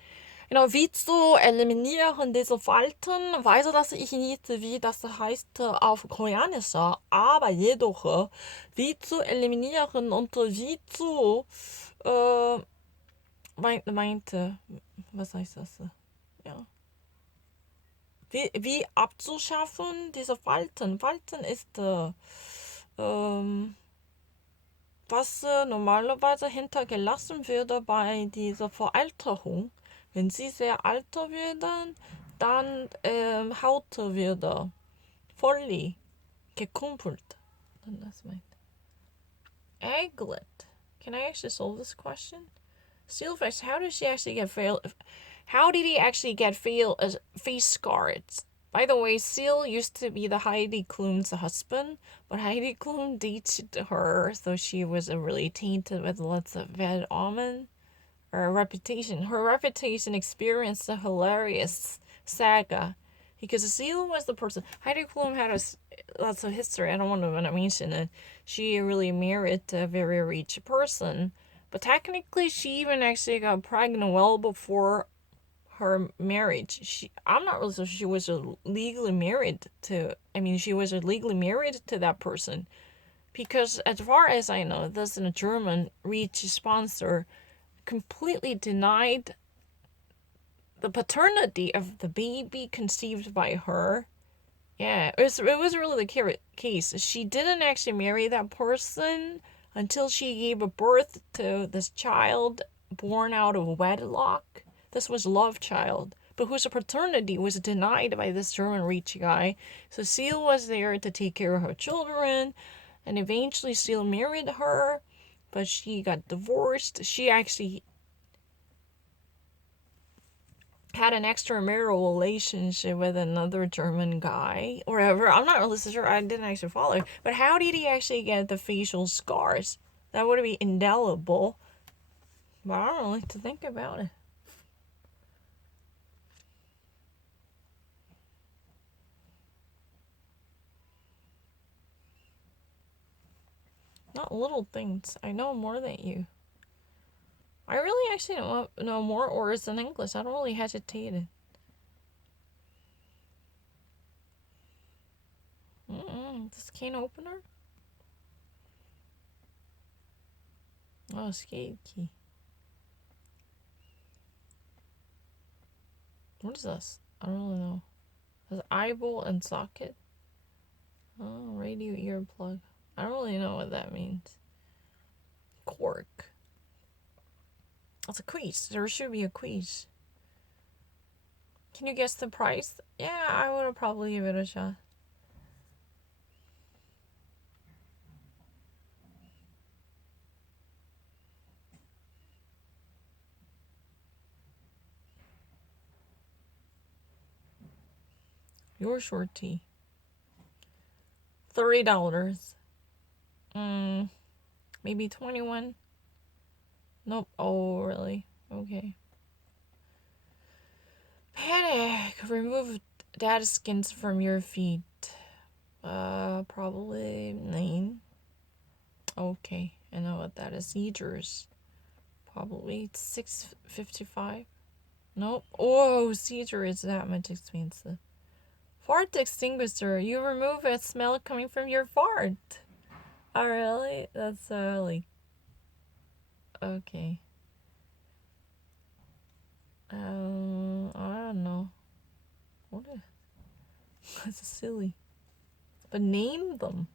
You know, wie zu eliminieren diese Falten, weiß dass ich nicht, wie das heißt auf Koreanisch, aber jedoch, wie zu eliminieren und wie zu, meinte, was heißt das? Ja. Wie abzuschaffen diese Falten. Falten ist, was normalerweise hintergelassen würde bei dieser Veralterung. Wenn sie sehr alt werden, dann Haut wird voll gekumpelt. Das meint. Aglet. Can I actually solve this question? Steelfish, how does she actually get How did he actually get face scars? By the way, Seal used to be the Heidi Klum's husband, but Heidi Klum dated her, so she was really tainted with lots of bad omen. Her reputation experienced a hilarious saga because Seal was the person. Heidi Klum had lots of history. I don't want to mention it. She really married a very rich person, but technically, she even actually got pregnant well before her marriage. I'm not really sure she was legally married to. I mean, she was legally married to that person, because as far as I know, this is a German rich sponsor completely denied the paternity of the baby conceived by her. Yeah, it was really the case. She didn't actually marry that person until she gave birth to this child born out of wedlock. This was love child, but whose paternity was denied by this German rich guy. So Seal was there to take care of her children, and eventually Seal married her, but she got divorced. She actually had an extramarital relationship with another German guy or whatever. I'm not really sure. I didn't actually follow. But how did he actually get the facial scars? That would be indelible. But I don't really like to think about it. Not little things. I know more than you. I really actually don't know more words than English. I don't really hesitate it. This can opener? Oh, escape key. What is this? I don't really know. There's eyeball and socket. Oh, radio earplug. I don't really know what that means. Cork. That's a quiz. There should be a quiz. Can you guess the price? Yeah, I would probably give it a shot. Your short tea. $30. Maybe 21. Nope. Oh, really? Okay. Panic. Remove data skins from your feet. Probably 9. Okay, I know what that is. Seizures. Probably 6.55. Nope. Oh, seizure is that much expensive. Fart extinguisher. You remove a smell coming from your fart. Oh, really? That's really... Okay. I don't know. What is... That's silly. But name them.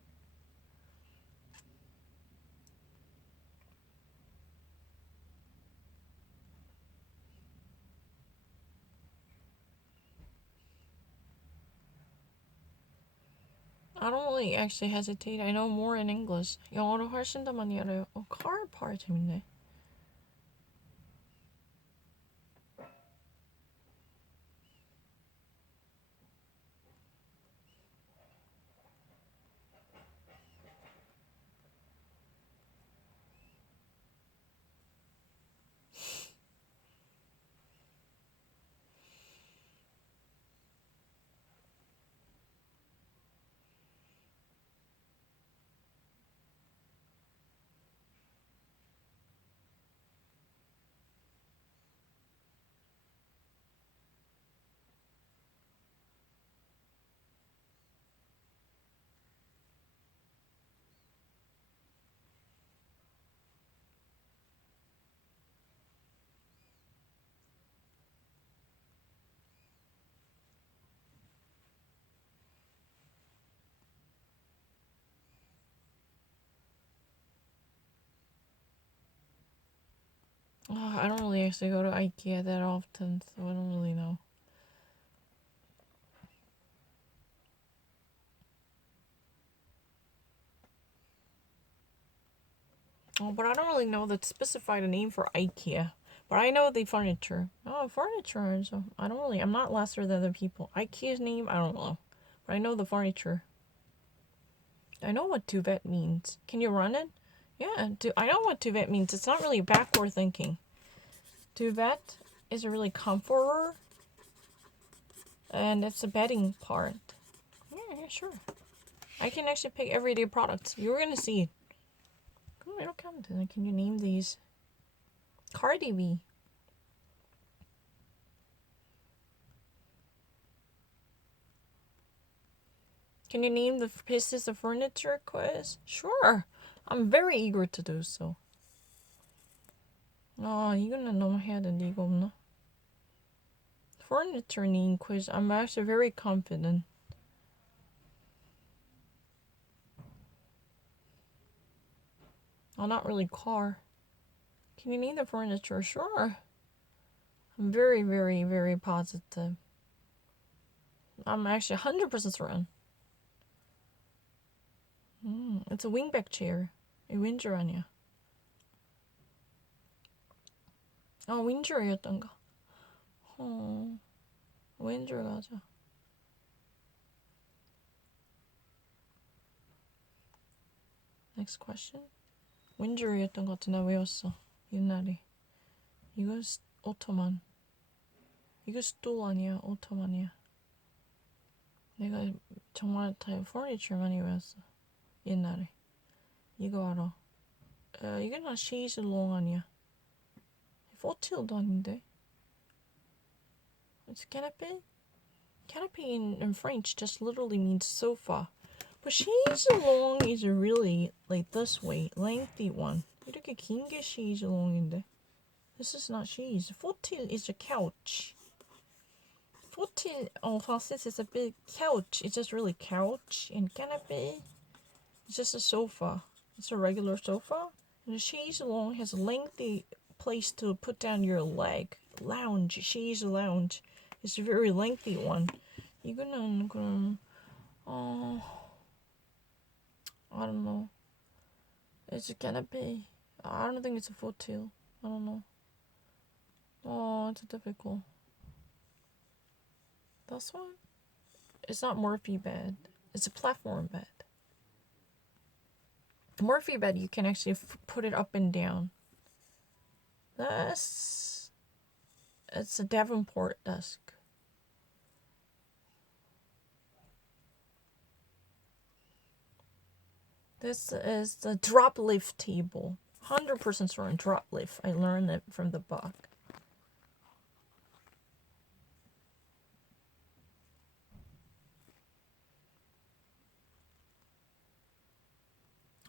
I don't really actually hesitate. I know more in English. 영어로 훨씬 더 많이 알아요. car part 재밌네. I don't really actually go to IKEA that often, so I don't really know. But I don't really know the specified name for IKEA. But I know the furniture. Oh, furniture. So I'm not lesser than other people. IKEA's name, I don't know. But I know the furniture. I know what duvet means. Can you run it? Yeah, I know what duvet means. It's not really backward thinking. Duvet is a really comforter. And it's a bedding part. Yeah, sure. I can actually pick everyday products. You're gonna see. Can you name these? Cardi B. Can you name the pieces of furniture quiz? Sure. I'm very eager to do so. 이거는 너무 해야 되는데 이거 없나? Furniture name quiz. I'm actually very confident. Not really car. Can you name the furniture? Sure. I'm very, very, very positive. I'm actually 100% certain. It's a wingback chair. 이 윈저 아니야. 윈저였던가. 윈저 가자. Next question. 윈저였던 것 같아. 나 외웠어. 옛날에. 이거 오토만. 이거 스툴 아니야. 오토만이야. 내가 정말 다 furniture 많이 외웠어. 옛날에. 이거 알아. 이거는 chaise longue 아니야. fauteuil도 아닌데. It's canapé. Canapé in French just literally means sofa. But chaise longue is a really like this way, lengthy one. 이렇게 긴 게 chaise longue인데. This is not chaise. Fauteuil is a couch. Fauteuil en français is a big couch. It's just really couch. And canapé is just a sofa. It's a regular sofa. And a chaise longue has a lengthy place to put down your leg. Lounge. Chaise lounge. It's a very lengthy one. 이거는 그럼 I don't know. It's a canapé. I don't think it's a fauteuil. I don't know. It's difficult. This one? It's not Murphy bed. It's a platform bed. The Murphy bed, you can actually put it up and down. It's a Davenport desk. This is the drop lift table. 100% certain drop lift. I learned it from the book.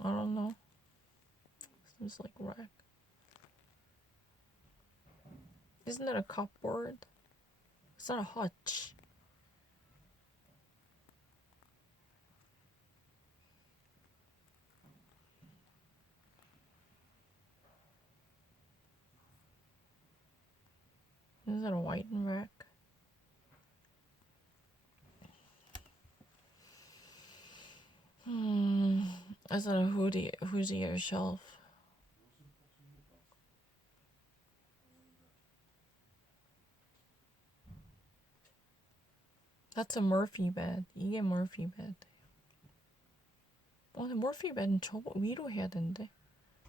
I don't know. Seems like rack. Isn't that a cupboard? It's not a hutch. Is that a white rack? Is that a hoodie or shelf? That's a Murphy bed. 이게 Murphy bed. 근데 Murphy bed은 저거 위로 해야 되는데.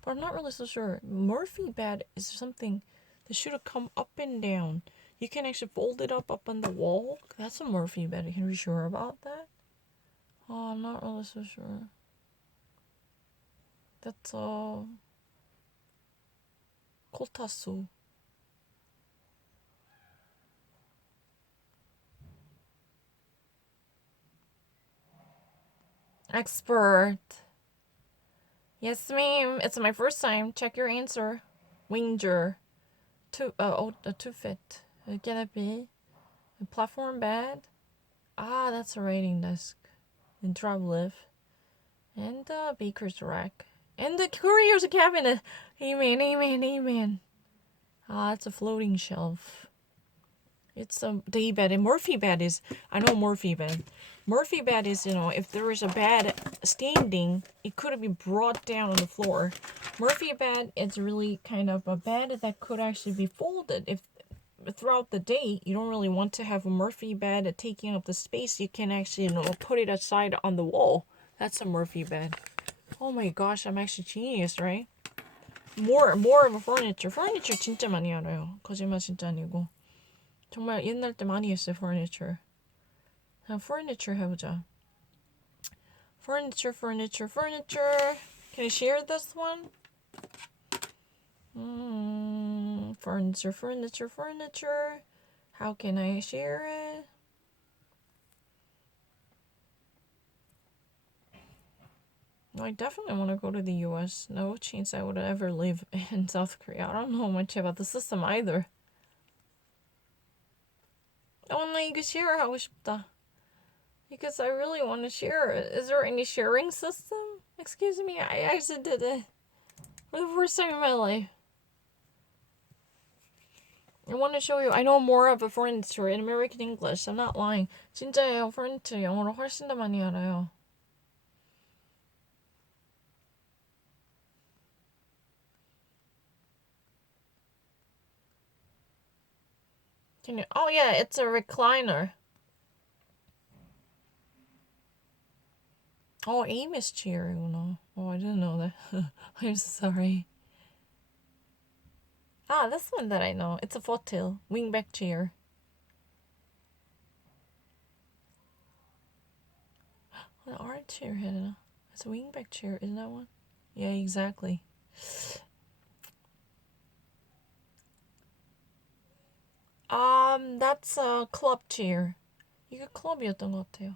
But I'm not really so sure. Murphy bed is something that should have come up and down. You can actually fold it up on the wall. That's a Murphy bed. Are you sure about that? I'm not really so sure. That's Kotasu. Expert. Yes, ma'am. It's my first time. Check your answer. Winger. To fit. Can it be? A platform bed. That's a writing desk. And drop lift. And the baker's rack. And the courier's cabinet. Amen, amen, amen. It's a floating shelf. It's a day bed. And Murphy bed is, I know Murphy bed. Murphy bed is, if there is a bed standing, it could be brought down on the floor. Murphy bed is really kind of a bed that could actually be folded. If throughout the day you don't really want to have a Murphy bed taking up the space, you can actually, put it aside on the wall. That's a Murphy bed. Oh my gosh, I'm actually genius, right? More of a furniture. Furniture 진짜 많이 알아요. 거짓말 진짜 아니고. 정말 옛날 때 많이 했어요, furniture. 그냥 furniture 해보자. Furniture. Can I share this one? Furniture. How can I share it? I definitely want to go to the US. No chance I would ever live in South Korea. I don't know much about the system either. 나 이거 share 하고 싶다. Because I really want to share it. Is there any sharing system? Excuse me, I actually did it. For the first time in my life. I want to show you. I know more of a furniture in American English. I'm not lying. 진짜예요. furniture 영어로 훨씬 더 많이 알아요. Can you? Oh yeah, it's a recliner. Oh, Amos chair이구나. Oh, I didn't know that. I'm sorry. Ah, this one that I know. It's a fauteuil, wingback chair. An art chair here. It's a wingback chair, isn't that one? Yeah, exactly. That's a club chair. 이게 클럽이었던 것 같아요.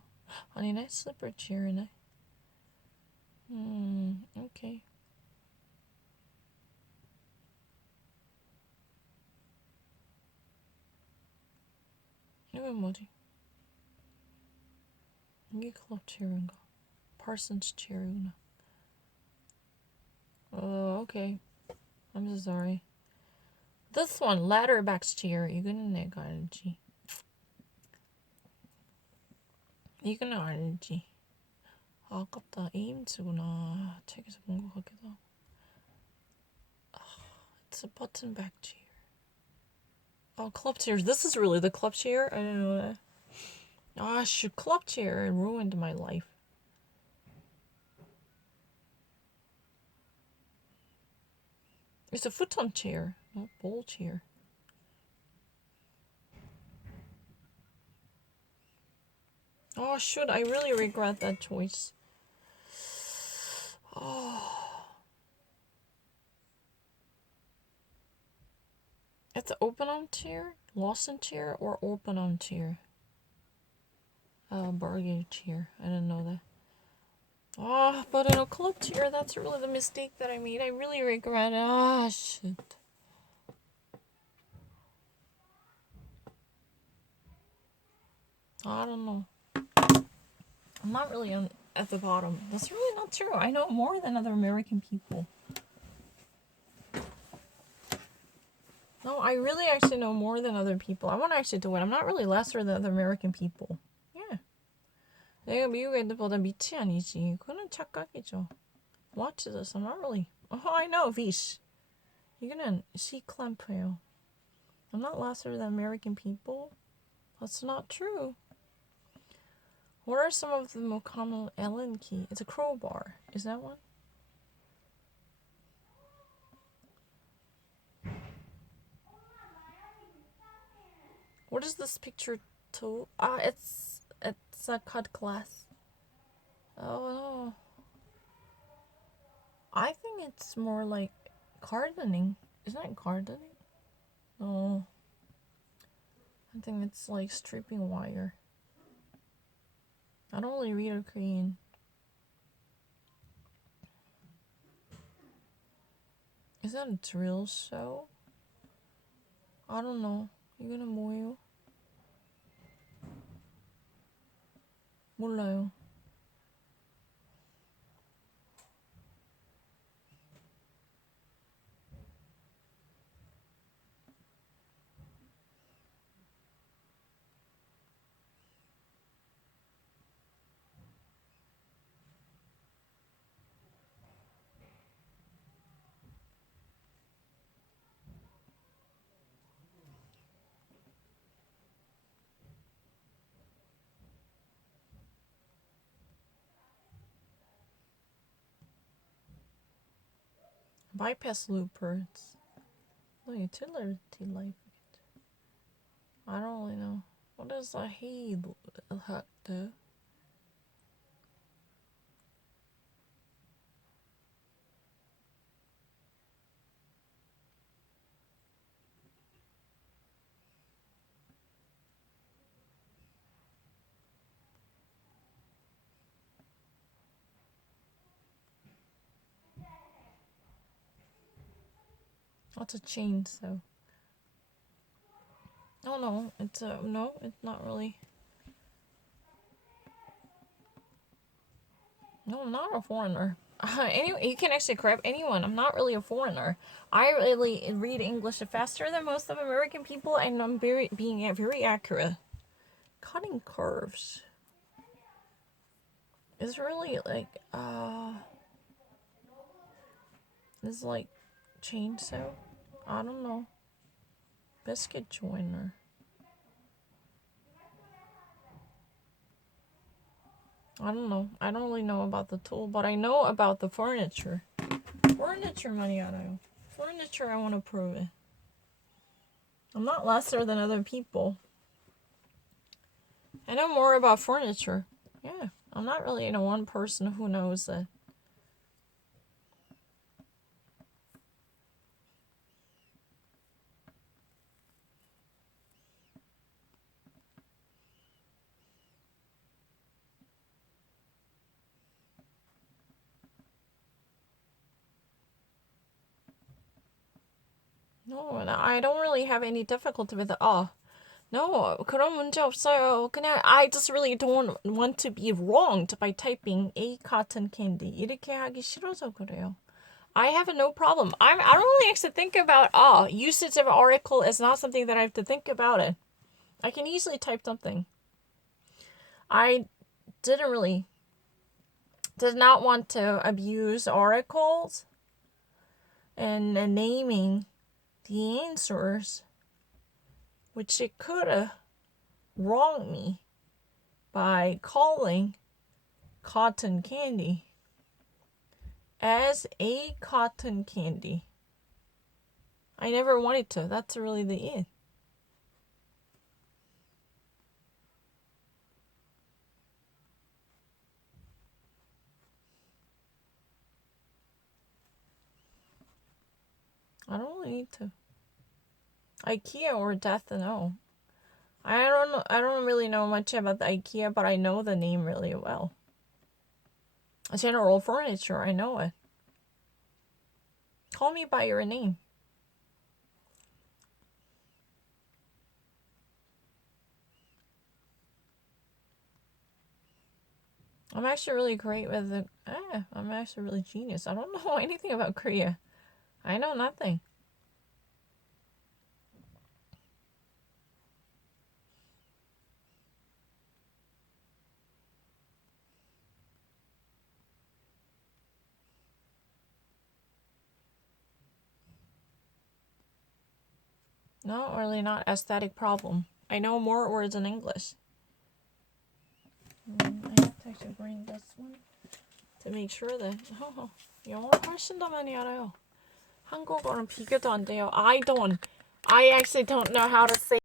아니네, slipper chair이네. Okay. 이건 뭐지? 이게 클럽 체어인가? Parsons chair이구나. Oh, okay. I'm so sorry. This one, ladderback chair. 이거는 내가 알지. 이거는 알지. 아, 아깝다. 에임즈구나. 책에서 본 것 같기도 하고. It's a button back chair. Oh, club chairs. This is really the club chair? I didn't know that. Ah, shoot. Club chair ruined my life. It's a futon chair, not bowl chair. Oh, shoot. I really regret that choice. Oh. It's an open armchair, Lawson chair, or open armchair? Bargain chair. I didn't know that. Oh, but in a club chair, that's really the mistake that I made. I really regret it. Ah, shit. I don't know. I'm not really at the bottom. That's really not true. I know more than other American people. No, I really actually know more than other people. I want to actually do it. I'm not really lesser than other American people. Yeah. 내가 미국 애들보다 밑이 아니지. 그거는 착각이죠. Watch this. I'm not really. Oh, I know, Vish. 이거는 C-clam프예요. I'm not lesser than American people. That's not true. What are some of the more common Allen key? It's a crowbar. Is that one? What is this picture to? Ah, it's a cut glass. Oh no. I think it's more like gardening. Isn't it gardening? No. I think it's like stripping wire. I don't really read or Korean. Is that a drill show? I don't know. 이거는 뭐예요? 몰라요. bypass loopers. No utility life. I don't really know. What is a heat do? What's a chainsaw? Oh no, it's a no, it's not really. No, I'm not a foreigner. Anyway, you can actually grab anyone. I'm not really a foreigner. I really read English faster than most of American people, and I'm being very accurate. Cutting curves is really like is like chainsaw. I don't know. Biscuit joiner. I don't know. I don't really know about the tool, but I know about the furniture. Furniture money out of furniture. I want to prove it. I'm not lesser than other people. I know more about furniture. Yeah, I'm not really one person who knows that. No, I don't really have any difficulty with it. No, 그런 문제 없어요. 그냥 I just really don't want to be wronged by typing a cotton candy. 이렇게 하기 싫어서 그래요. I have no problem. I don't really actually think about usage of article is not something that I have to think about it. I can easily type something. I did not want to abuse articles and naming the answers, which it could have wronged me by calling cotton candy as a cotton candy. I never wanted to. That's really the it. I don't really need to. IKEA or Death, no. I don't really know much about the IKEA, but I know the name really well. General Furniture, I know it. Call me by your name. I'm actually really great with the... I'm actually really genius. I don't know anything about Korea. I know nothing. No, really not aesthetic problem. I know more words in English. I have to actually bring this one to make sure that 영어 훨씬 더 많이 알아요. 한국어는 비교도 안 돼요. I actually don't know how to say